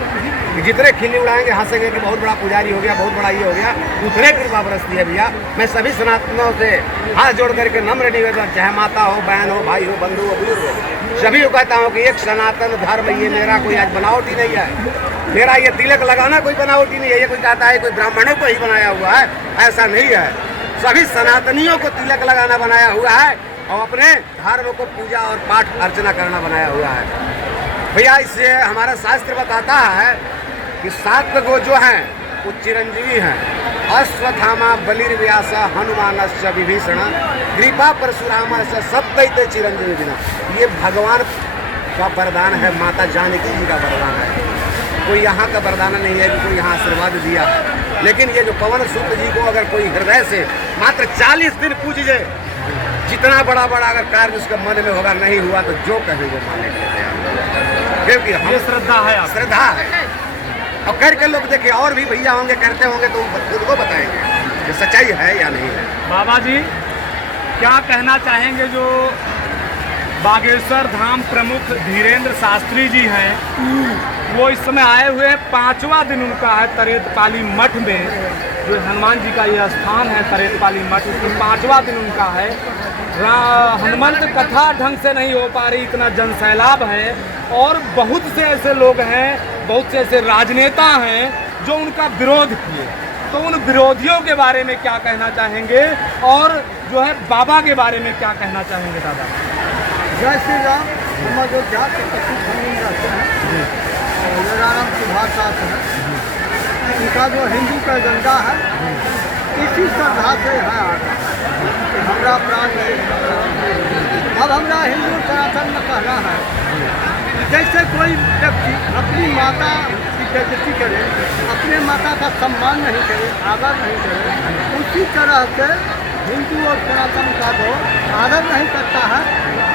कि जितने खिल्ली उड़ाएंगे, हंसेंगे कि बहुत बड़ा पुजारी हो गया, बहुत बड़ा ये हो गया, उतने कृपा बरसती है भैया। मैं सभी सनातनों से हाथ जोड़ करके नम्र निवेदन, चाहे माता हो, बहन हो, भाई हो, बंधु हो, बुजुर्ग हो, सभी को कहता हूँ कि एक सनातन धर्म ये मेरा कोई आज बनावटी नहीं है। मेरा ये तिलक लगाना कोई बनावटी नहीं है। ये कोई कहता है कोई ब्राह्मणों को ही बनाया हुआ है, ऐसा नहीं है। सभी सनातनियों को तिलक लगाना बनाया हुआ है और अपने धर्म को पूजा और पाठ अर्चना करना बनाया हुआ है भैया। इससे हमारा शास्त्र बताता है कि 7 गो जो हैं वो चिरंजीवी हैं। अश्वत्थामा, बलिर्व्यास, हनुमानश्च विभीषण, कृपा परशुरामश्च सप्तैते चिरंजीवी बिना। ये भगवान का वरदान है, माता जानकी जी का वरदान है। कोई यहाँ का वरदान नहीं है कि कोई यहाँ आशीर्वाद दिया। लेकिन ये जो पवन सुत जी को अगर कोई हृदय से मात्र 40 दिन पूजिए, जितना बड़ा बड़ा अगर कार्य उसके मन में होगा, नहीं हुआ तो जो कहे वो माने हैं, क्योंकि हम श्रद्धा है, श्रद्धा है। और करके लोग देखे, और भी भैया होंगे करते होंगे तो खुद को बताएंगे कि सच्चाई है या नहीं है। बाबा जी क्या कहना चाहेंगे जो बागेश्वर धाम प्रमुख धीरेन्द्र शास्त्री जी हैं, वो इस समय आए हुए 5वां दिन उनका है तरेतपाली मठ में, जो हनुमान जी का यह स्थान है तरेतपाली मठ, उसमें 5वां दिन उनका है। हनुमंत कथा ढंग से नहीं हो पा रही, इतना जनसैलाब है और बहुत से ऐसे लोग हैं, बहुत से ऐसे राजनेता हैं जो उनका विरोध किए। तो उन विरोधियों के बारे में क्या कहना चाहेंगे और जो है बाबा के बारे में क्या कहना चाहेंगे दादा? जय श्री राम। हम अयोध्या के कच्ची जमीन रहते हैं और राम सुभाष साथ है। इनका जो हिंदू का एजेंडा है इसी श्रद्धा से है हमारा प्राण नहीं। अब हमारा हिंदू सनातन में कहना है जैसे कोई व्यक्ति अपनी माता की बेइज्जती करे, अपने माता का सम्मान नहीं करे, आदर नहीं करे, उसी तरह से हिंदू और सनातन का जो आदर नहीं करता है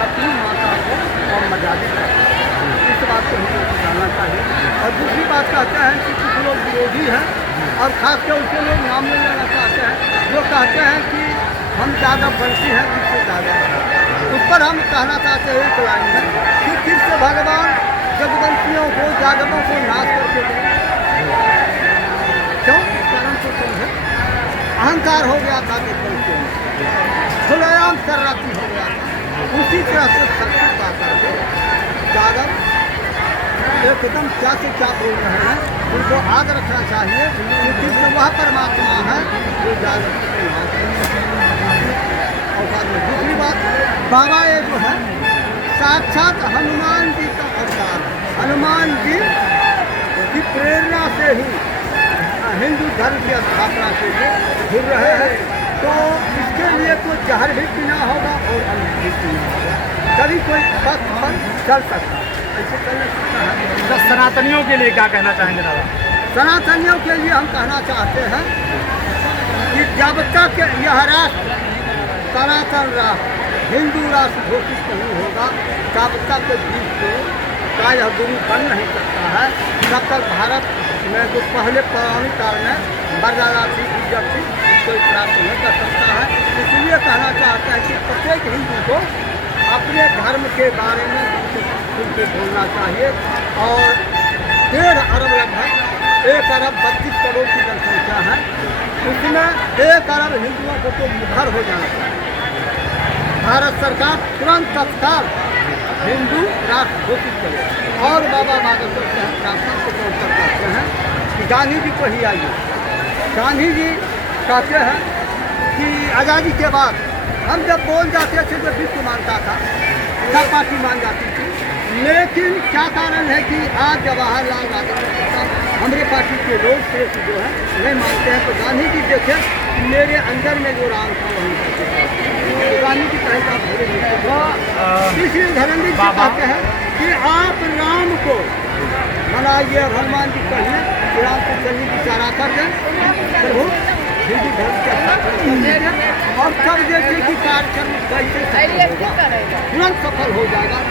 अपनी माता को और मर्यादित करता है। इस बात को हमको जानना चाहिए। और दूसरी बात कहते हैं कि कुछ लोग विरोधी हैं और खासकर उसके लोग नाम नहीं लेना चाहते हैं, जो कहते हैं कि हम ज़्यादा बनती हैं किससे ज़्यादा। उस पर हम कहना चाहते हैं एक लाइन में कि फिर से भगवान जगवंशियों को जागरों को नाश करके दें। क्यों? कारण तो समझे अहंकार हो गया था जगवंशियों में, खुलेआम शर्राती हो गया था। उसी तरह से शक्ति पा करके जागर एकदम क्या से क्या बोल रहे हैं, उनको याद रखना चाहिए कि कृष्ण वह परमात्मा है जो जागर और दूसरी बात बाबा ये जो है साक्षात हनुमान जी का अवतार है। हनुमान जी की प्रेरणा से ही हिंदू धर्म की स्थापना के लिए जुड़ रहे हैं। तो इसके लिए कोई जहर भी पीना होगा और अन्न भी पीना होगा, तभी कोई पथ पर चल सकता है। ऐसे चल नहीं सकता है। तो सनातनियों के लिए क्या कहना चाहेंगे दादा? सनातनियों के लिए हम कहना चाहते हैं कि जब तक यह राष्ट्र सनातन राष्ट्र हिंदू राष्ट्र घोषित नहीं होगा तब तक विश्व का यह गुरु बन नहीं सकता है। तब तक भारत में जो पहले पौराणिक काल में मर्यादा थी, इज्जत थी, कोई प्राप्त नहीं कर सकता है। इसलिए कहना चाहते हैं कि प्रत्येक हिंदू को अपने धर्म के बारे में खुल के बोलना चाहिए। और 1.5 अरब लगभग 1 अरब 32 करोड़ की जनसंख्या है, उसमें 1 अरब हिंदुओं को तो मुखर हो जाना चाहिए। भारत सरकार तुरंत तत्काल हिंदू राष्ट्र घोषित करे। और बाबा बागेश्वर से हम प्रार्थना से उत्तर करते हैं कि गांधी जी को ही आइए। गांधी जी कहते हैं कि आज़ादी के बाद हम जब बोल जाते थे तो विश्व मानता था, सब पार्टी मान जाती थी, लेकिन क्या कारण है कि आज जवाहरलाल नेहरू हमारे पार्टी के लोग श्रेष्ठ जो है नहीं मानते हैं। तो गांधी जी देखे मेरे अंदर में जो राम था वही तो गांधी जी कहे आप भूले नहीं। इसलिए धर्मवीर जी कहते हैं कि आप राम को मनाइए, हनुमान जी कहिए कि राम को जल्दी विचारा कर दें, प्रभु हिंदू धर्म के और सब देखिए कि कार्यक्रम कैसे सफल होगा, तुरंत सफल हो जाएगा।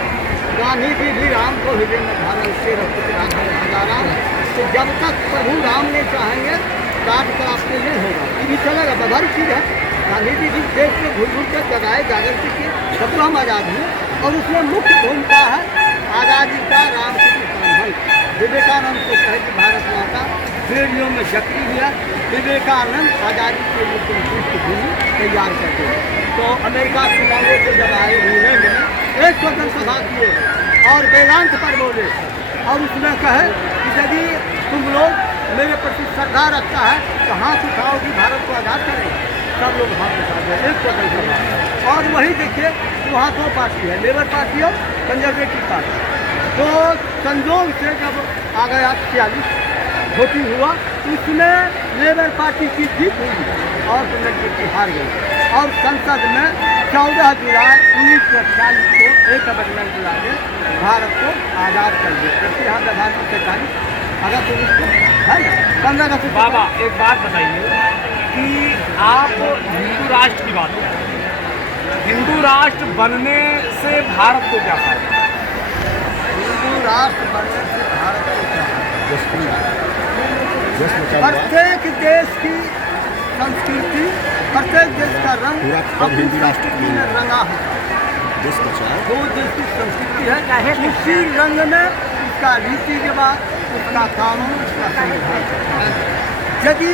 गांधी जी भी राम को हृदय में धारण से राम। तो जब तक प्रभु राम ने चाहेंगे काट कर आपके नहीं होगा, ये भी चलेगा। व्यवहारिक चीज़ है। गांधी जी जिस देश में घुल घुल कर जगाए जागृति की तब तो हम आज़ाद हुए और उसमें मुख्य भूमिका है आज़ादी का रामकृष्ण परमहंस विवेकानंद को कहे कि भारत माता रेडियो में शक्ति दिया। विवेकानंद आज़ादी के लिए पृष्ठभूमि तैयार करते हैं। तो अमेरिका शिकागो से जब आए इंग्लैंड में एक जनसभा किए और वेदांत पर बोले और उसमें कहे कि यदि तुम लोग मेरे प्रति श्रद्धा रखता है तो हाथ उठाओ कि भारत को आज़ाद करें। सब लोग हाथ उठा दें, एक जनसभा। और वही देखिए वहाँ 2 पार्टी है, लेबर पार्टी और कंजर्वेटिव पार्टी। तो संजोग से जब आ गया 46 वोटिंग हुआ, उसमें लेबर पार्टी की जीत हुई और कंजर्वेटिव हार गई। और संसद में 14 जुलाई 1946 को एक अमेंडमेंट ला के भारत को आज़ाद कर दिया। जबकि यहाँ भारत 43 अगस्त 19 को है ना 15 अगस्त। बाबा एक बात बताइए कि आप हिंदू राष्ट्र की बात करें, हिंदू राष्ट्र बनने से भारत को क्या फायदा? हिंदू राष्ट्र बनने से भारत को क्या फायदा? प्रत्येक देश की संस्कृति, प्रत्येक देश का रंग अपनी संस्कृति में रंगा होता है। जो देश की संस्कृति है उसी रंग में इसका रीति रिवाज, उसका कानून, उसका संविधान। यदि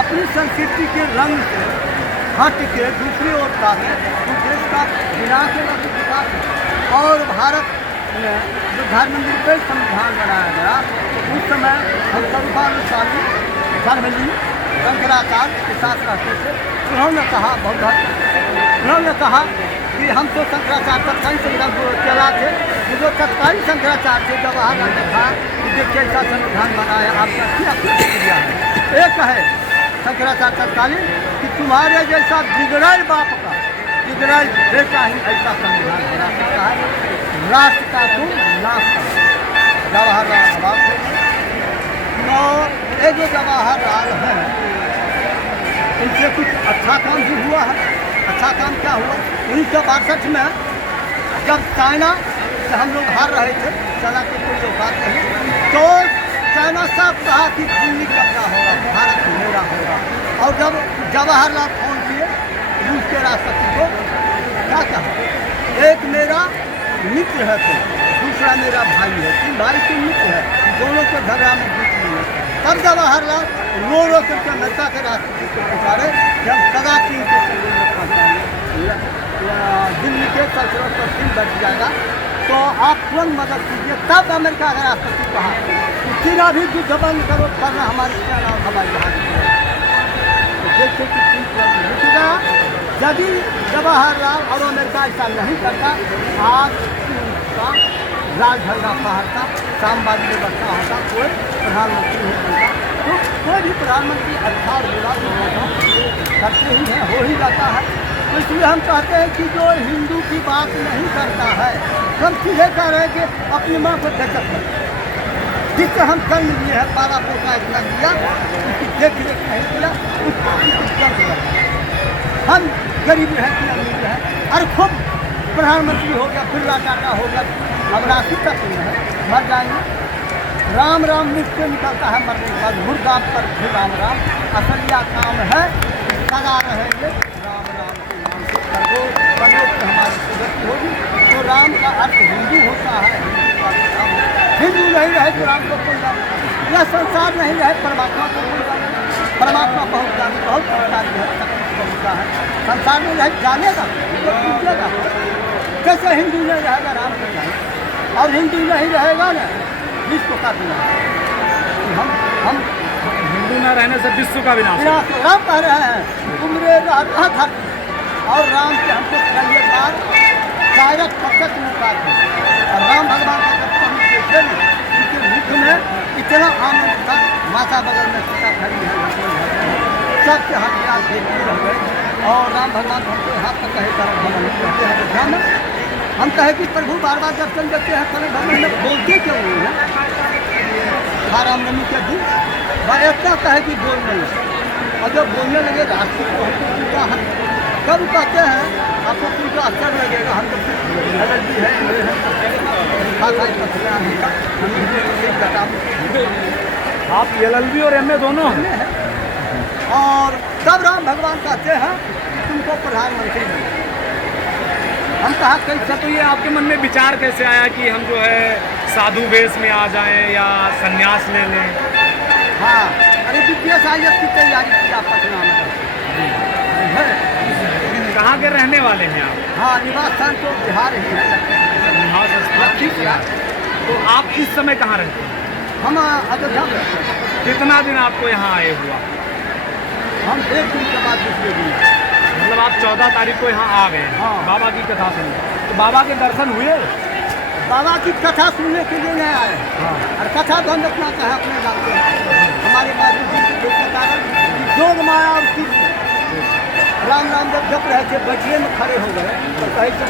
अपनी संस्कृति के रंग से हट के दूसरी ओर ताके तो देश का विनाश होगा, विकास होगा। और भारत में जो धर्मनिरपेक्ष संविधान बनाया गया तो उस समय हम सर्वभानुशाली धर्मली शंकराचार्य के साथ रहते थे। उन्होंने कहा उन्होंने कहा कि हम तो शंकराचार्य तत्कालीन संविधान चला थे, जो तत्कालीन शंकराचार्य थे जवाहरलाल ने कहा कि देखिए ऐसा संविधान बनाया, आपका क्या प्रतिक्रिया है? एक है शंकराचार्य तत्कालीन कि तुम्हारे जैसा बिगड़ल बाप का बिगड़ल बेटा ही ऐसा संविधान बना सकता है, राष्ट्र का तुम नाश करो। जवाहरलाल बाप तो ये जो जवाहरलाल हैं इनसे कुछ अच्छा काम भी हुआ है। अच्छा काम क्या हुआ? 1962 में जब चाइना से हम लोग हार रहे थे, चाइना की कोई जो बात नहीं, तो चाइना साहब कहा कि दिल्ली कब्जा होगा, भारत मेरा होगा। और जब जवाहरलाल फोन किए रूस के राष्ट्रपति को, क्या कहा? एक मेरा मित्र है तो दूसरा मेरा भाई है, तीन भाई के मित्र है, दोनों को झगड़ा में बीच नहीं है। तब जवाहरलाल रो रो करके अमेरिका के राष्ट्रपति को पुकारे कि हम सदा चीन को दिल्ली के सल्तनत पर चीन बैठ जाएगा तो आप तुरंत मदद कीजिए। तब अमेरिका का राष्ट्रपति कहा कि चीन अभी युद्ध बंद करो, करना हमारी सेना और हमारी जहाज। तो देखिए कि चीन तुरंत रुक गया। यदि जवाहरलाल और अमेरिका ऐसा नहीं करता, आज का राज झगड़ा पहाड़ता, सामवादी व्यवस्था होता, कोई प्रधानमंत्री नहीं बनता। तो कोई भी प्रधानमंत्री अच्छा और बुरा करते ही है, हो ही जाता है। तो इसलिए हम कहते हैं कि जो हिंदू की बात नहीं करता है, हम सीधे कह रहे हैं कि अपनी माँ को बेइज्जत कर, जिससे हम कर लिए हैं, पाला पोसा इतना किया, उसकी देख रेख नहीं किया, उसको हम गरीब है कि अमीर है, और खूब प्रधानमंत्री हो गया, बिरला टाटा हो गया, अब राशि तक नहीं है, मर जाएंगे। राम राम मुख से निकलता है मरने के बाद, मुर्दा पर भी राम राम, असलिया काम है सदा रहेंगे राम राम के नाम से करगो बनो कि हमारी सुगति होगी। तो राम का अर्थ हिंदू होता है, हिंदू नहीं रहे तो राम को कोई जाने, यह संसार नहीं रहे परमात्मा को कोई जाने। परमात्मा बहुत जाने, बहुत प्रकार है, होता है संसार में रह जानेगा तो पूछेगा। कैसे हिंदू नहीं रहेगा राम को जाने, और हिंदू नहीं रहेगा ना विश्व का विनाश। हम हिंदू न रहने से विश्व का विनाश। राम कह रहे हैं तुमरे रहता था, और राम से हमको कहिए बात डायरेक्ट पकड़ में बात है। और राम भगवान का जब हम देखे उनके मुख में इतना आनंद था, माता बगल में सीता खड़ी है, सबके हथियार फेंकते रह गए। और राम भगवान हमको हाथ तक कहे हम नहीं कहते हैं अयोध्या में, हम कहे कि प्रभु बार बार दर्शन देते हैं, कल भगवान में बोलते क्यों नहीं है? रामनवमी के दिन वह इतना कहे कि बोल नहीं, और जब बोलने लगे राष्ट्र को हमको पूजा है, कब कहते हैं आपको पूजा अच्छा लगेगा, हम लोग एलर्जी है, आप LLB और MA दोनों हैं। और तब राम भगवान कहते हैं तुमको प्रधानमंत्री बनो। हम कहा कैसे, तो ये आपके मन में विचार कैसे आया कि हम जो है साधु वेश में आ जाएं या संन्यास ले लें? हाँ, अरे BPSIS की तैयारी किया पटना में है। कहाँ के रहने वाले हैं आप? हाँ, निवास स्थान तो बिहार ही है। निवास स्थान ठीक है। तो आप इस समय कहाँ रहते हैं? हम अयोध्या में रहते हैं। कितना दिन आपको यहाँ आए हुआ? हम एक दिन के बाद दूसरे दिन, मतलब आप 14 तारीख को यहाँ आ गए। हाँ। बाबा की कथा सुनी, तो बाबा के दर्शन हुए? बाबा की कथा सुनने के लिए नहीं आए। हाँ। और कथा बंद रखना चाहे अपने जानते हैं। हमारे पास योग माया और शिव राम राम जब रहे थे बजिए में खड़े हो गए और कहे कि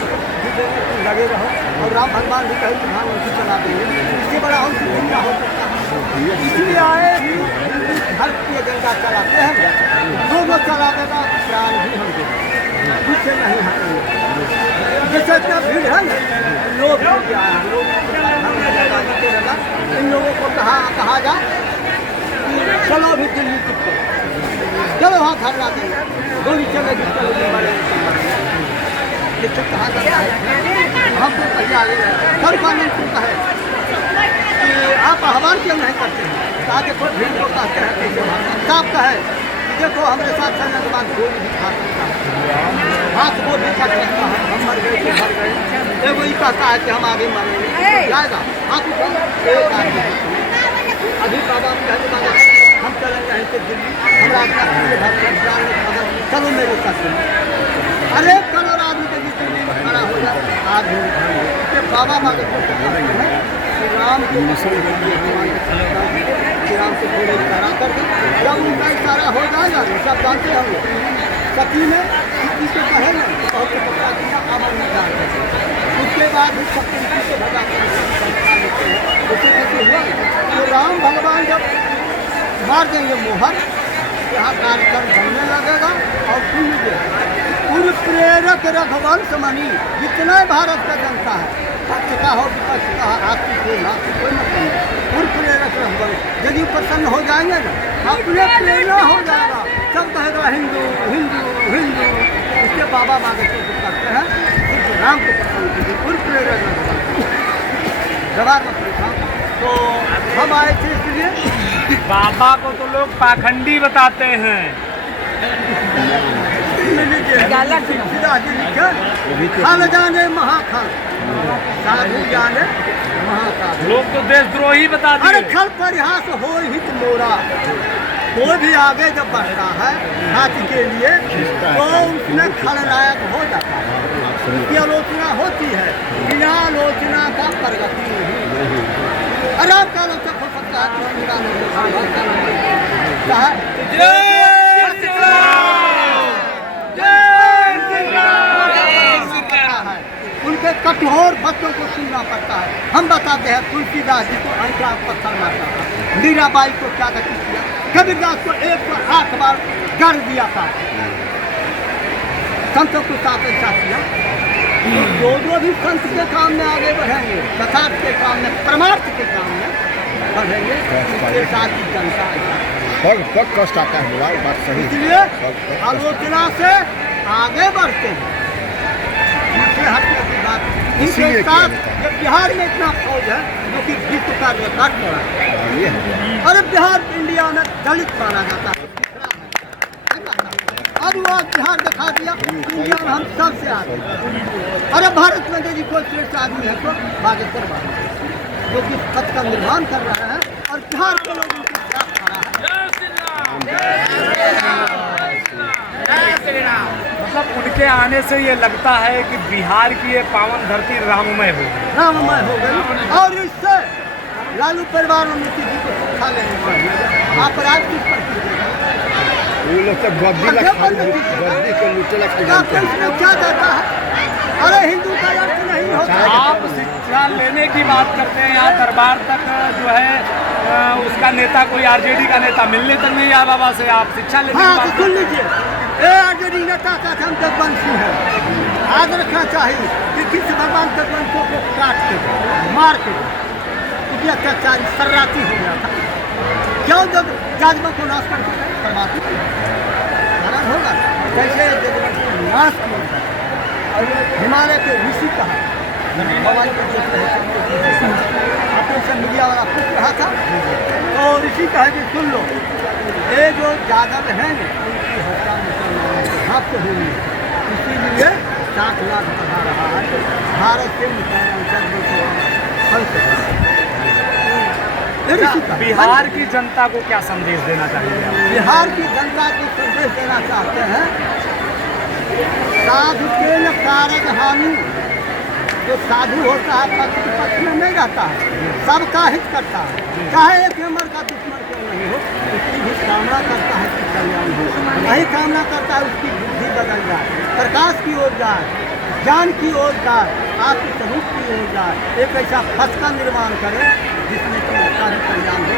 लगे रहो, और राम भगवान भी कहे प्रधानमंत्री चला देंगे, इससे बड़ा हम सिद्धि क्या हो सकता है? इसलिए आए हर की एजेंडा चलाते हैं, लोग चला देगा प्राण भी हम देंगे, पीछे नहीं हटेंगे। जैसे इतना भीड़ है ना, लोग हो गया है, इन लोगों को कहा जाए कि चलो भी दिल्ली चुप करो, चलो वहाँ घर ला देंगे, गोली चलेगी लेकिन कहा जाता है हम तो तैयार है, हर कानून है कि आप आह्वान क्यों नहीं करते हैं? ताकि कोई भीड़ को कहते हैं कैसे साफ कहे कि देखो हमारे साथ चलने के बाद कोई भी खा सकता है, हाथ वो भी खा सकता है, हम मर गए तो मर गए। एगो ये कहता है कि हम आगे मरेंगे, जाएगा हाथ उठो एक आदमी। अभी बाबा कहने वाले हम चलेंगे यहीं से दिल्ली, हमारा चलो मेरे साथ चलो। अरे करोड़ आदमी के बीच में खड़ा हो जाए आदमी बाबा मांगे राम को राम से थोड़े इशारा कर दे, जब उनका इशारा हो जाएगा तो सब जानते हम सती में किसी से कहे ना बहुत पकड़ा दिया अमर निकाल उसके बाद भी सब किसी से भगा लेते हैं। उसे कैसे हुआ तो राम भगवान जब मार देंगे मोहर, यहाँ कार्यक्रम बनने लगेगा और पूर्व प्रेरक रघुवंश मणि जितना भारत का जनता है, पक्ष का हो विपक्ष का, आपकी कोई मतलब नहीं, पूर्व प्रेरक रघुवंश यदि प्रसन्न हो जाएंगे ना अपने प्रेरणा हो जाएगा, सब कहेगा हिंदू हिंदू हिंदू। इसके बाबा मांगे तो करते हैं सिर्फ राम को पसंद कीजिए, पूर्व प्रेरक रघुवंश जवाब में पूछा तो हम आए थे इसलिए। बाबा को तो लोग पाखंडी बताते हैं। खल जाने महाखल, साधु जाने महासाधु। लोग तो देशद्रोही बता अरे दिए। खल परिहास हो हित मोरा, कोई भी आगे जब बढ़ता है हाथी के लिए तो उसमें खलनायक हो जाता है, उसकी आलोचना होती है, बिना आलोचना का प्रगति नहीं। आराम का आलोचक हो सकता है तो मेरा उनके कठोर बच्चों को सुनना पड़ता है। हम बताते हैं तुलसीदास जी को अंतरा पत्थर मारता था, मीराबाई को क्या गति किया, कबीरदास को 108 बार गढ़ दिया था, संतों को साथ ऐसा किया। जो भी संत के काम में आगे बढ़ेंगे, यथार्थ के काम में, परमार्थ के काम में बढ़ेंगे, उसके साथ ही जनता बहुत कष्ट आता है, बात सही। इसलिए आलोचना से आगे बढ़ते हैं। दूसरे हटने की बात इनके साथ जब बिहार में इतना फौज है जो कि विश्व का रिकॉर्ड तोड़ा है, अरे बिहार इंडिया में दलित माना जाता है, अब वो बिहार दिखा दिया इंडिया में हम सबसे आगे। अरे भारत में यदि कोई श्रेष्ठ आदमी है तो बागेश्वर बाबा, जो कि पथ का निर्माण कर रहा है और बिहार के लोग उनके साथ खड़ा है। मतलब उनके आने से ये लगता है कि बिहार की ये पावन धरती राममय हो गई। राममय हो गई और इससे लालू परिवार और नीतीश जी को सुखा लेने वाले अपराध किस पर कीजिएगा? वो लोग तो गद्दी को लूटे लगते क्या कहता है? अरे हिंदू का अर्थ नहीं होता। आप शिक्षा लेने की बात करते हैं, यहाँ दरबार तक जो है उसका नेता कोई आरजेडी का नेता मिलने तक नहीं आया बाबा से, आप शिक्षा लेने की हाँ बात तो सुन लीजिए, आरजेडी नेता का हम जगवंशी है, याद रखना चाहिए कि किस भगवान जगवंशों को काट के मार के क्योंकि अत्याचारी सर्राती हो गया था, क्यों जब जाजमा को नाश करके करवाती कारण होगा कैसे जगवंश को नाश किया। हिमालय के ऋषि कहा अपने से मीडिया वाला पूछ रहा था तो ऋषि कहा कि सुन लो, ये जो यादव हैं उनकी हत्या मुसलमानों के हाथ से हुई है, इसीलिए 7 लाख बढ़ा रहा है भारत से मुसलमान। बिहार की जनता को क्या संदेश देना चाहिए आप? बिहार की जनता को संदेश देना चाहते हैं, साधु के न कारक हानि, जो साधु होता है पक्ष पक्ष में नहीं रहता है, सबका हित करता है, चाहे एक नंबर का दुश्मन क्यों नहीं हो, उसकी भी कामना करता है कि कल्याण हो, वही कामना करता है उसकी बुद्धि बदल जाए, प्रकाश की ओर जाए, ज्ञान की ओर जाए, आपकी स्वरूप की ओर जाए, एक ऐसा पथ का निर्माण करे जिसमें कि उसका भी कल्याण हो।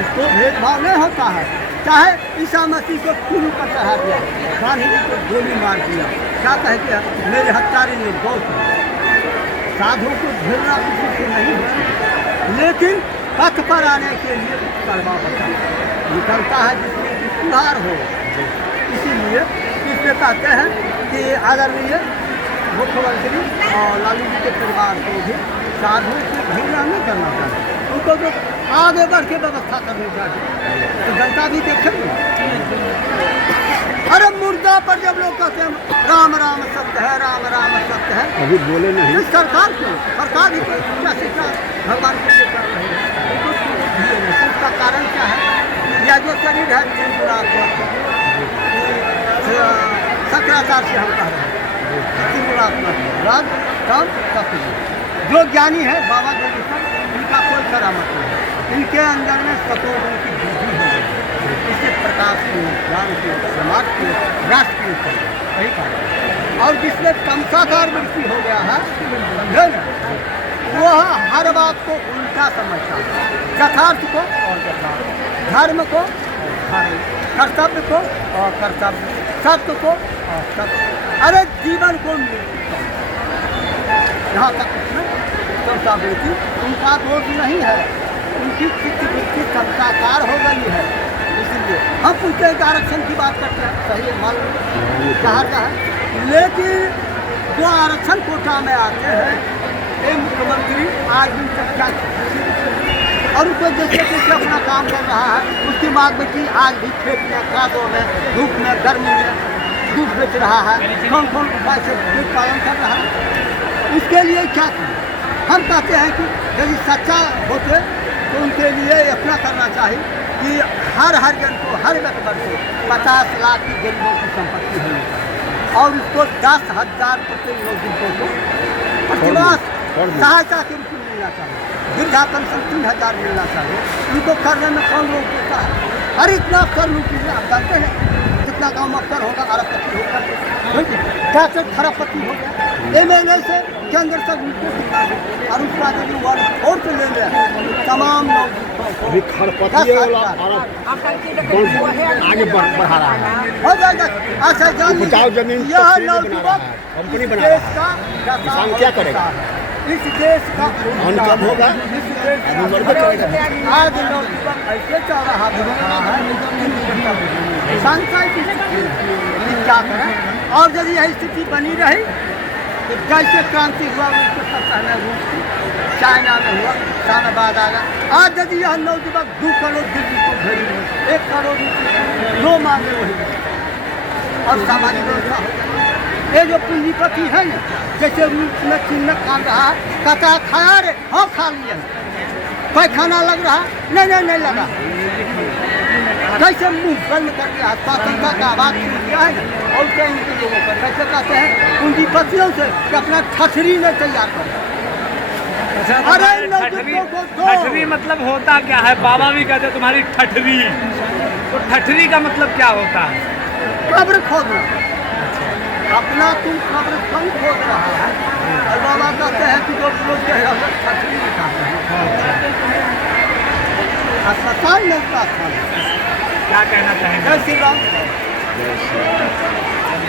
उसको भेदभाव नहीं होता है, चाहे ईसा मसीह को क्यों पर चढ़ा दिया, गांधी जी को गोली मार दिया, क्या कह दिया मेरे हत्यारे ने दोस्त, साधु को घेरना किसी से नहीं होता, लेकिन पथ पर आने के लिए कड़वा बता निकलता है जिसमें सुधार हो। इसीलिए इसलिए कहते हैं कि आदरणीय मुख्यमंत्री और लालू जी के परिवार को भी साधु की घृणा नहीं करना चाहिए, उनको तो आगे बढ़ के व्यवस्था करनी चाहिए, तो जनता भी देखेगी। अरे मुर्दा पर जब लोग कहते हैं राम राम सत्य है, राम राम सत्य है, अभी बोले नहीं। तो सरकार भी क्या शिक्षा भगवान के लिए कर रही है, तो उसका कारण क्या है? या जो शरीर है शंकराचार्य से हम कह रहे हैं त्रिगुणात्मक राग काम सत्य। जो ज्ञानी है बाबा जोगेश्वर, इनका कोई करामत नहीं, इनके अंदर में सतों की बुद्धि हो गई, इससे प्रकाश की, ज्ञान की, समाज की, राष्ट्र की ऊपर वही कारण। और जिसमें तमसाकार वृत्ति हो गया है, समझे ना, वह हर बात को उल्टा समझता है, यथार्थ को और यथार्थ, धर्म को धर्म, कर्तव्य को और कर्तव्य, सत्य को और सत्य, अरे जीवन को मृत्यु को। यहाँ तक उसमें तमसा वृत्ति उनका दोष नहीं है, उनकी चित्त वृत्ति तमसाकार हो गई है। इसलिए हम पूछते हैं कि आरक्षण की बात करते हैं, सही है, मान लो कहा है, लेकिन जो आरक्षण कोटा में आते हैं, ये मुख्यमंत्री आज दिन तक क्या और उसको जैसे जैसे अपना काम कर रहा है, उसकी मांग बेटी आज भी खेत में, कादों में, धूप में, गर्मी में दूध बेच रहा है, कौन कौन उपाय से दूध पालन कर रहा है, उसके लिए क्या करें? हम कहते हैं कि यदि सच्चा होते तो उनके लिए अपना करना चाहिए कि हर जन को, हर व्यक्ति को 50 लाख की गरीबों की संपत्ति होनी चाहिए और उसको 10,000 प्रति लोगों को प्रतिमास सहायता के रूप में मिलना चाहिए, वृद्धा पेंशन 3,000 मिलना चाहिए। उनको करने में कौन रोक देता है? हर इतना कर लूँ कीजिए, आप जानते हैं जितना गाँव में अफसर होगा, अरबपति होगा, कैसे खरबपति होगा, MLA से केंद्र तक उनको दिखा दे और उसका यदि और से ले ले तमाम लोग आगे बढ़ा रहा है, हो जाएगा। अच्छा जान उपजाऊ जमीन यह नौजुवक कंपनी बना देश रहा का है, किसान क्या करेगा? इस देश का धन कब होगा? इस देश का आज नौजुवक ऐसे चल रहा है, किसान का क्या करें? और यदि यही स्थिति बनी रही तो जैसे क्रांति हुआ उसके सब पहले रूस थी, चाइना में हुआ, शाहबाद आ गया। आज यदि यह नौजुवक 2 करोड़ दिल्ली को भेजी, 1 करोड़ 2 मांगे वही और सामाजिक व्यवस्था हो गई। ये जो पूंजीपति है ना, जैसे रूस में चीन में खा रहा है, कहता है खाया रे, हाँ खा लिया, पैखाना लग रहा, नहीं लगा, कैसे मुंह बंद कर दिया, स्वतंत्रता का आवाज शुरू किया है ना, और क्या इनके लोगों पर कैसे कहते हैं पूंजीपतियों से कि अपना ठठरी नहीं तैयार कर। अरे ठठरी मतलब होता क्या है? बाबा भी कहते तुम्हारी ठठरी, तो ठठरी का मतलब क्या होता है? कब्र खोदना, अपना तुम कब्र कम खोद रहा है, और बाबा कहते हैं कि जो लोग ठठरी दिखाते हैं, अस्पताल में क्या क्या कहना चाहेंगे? जय श्री राम।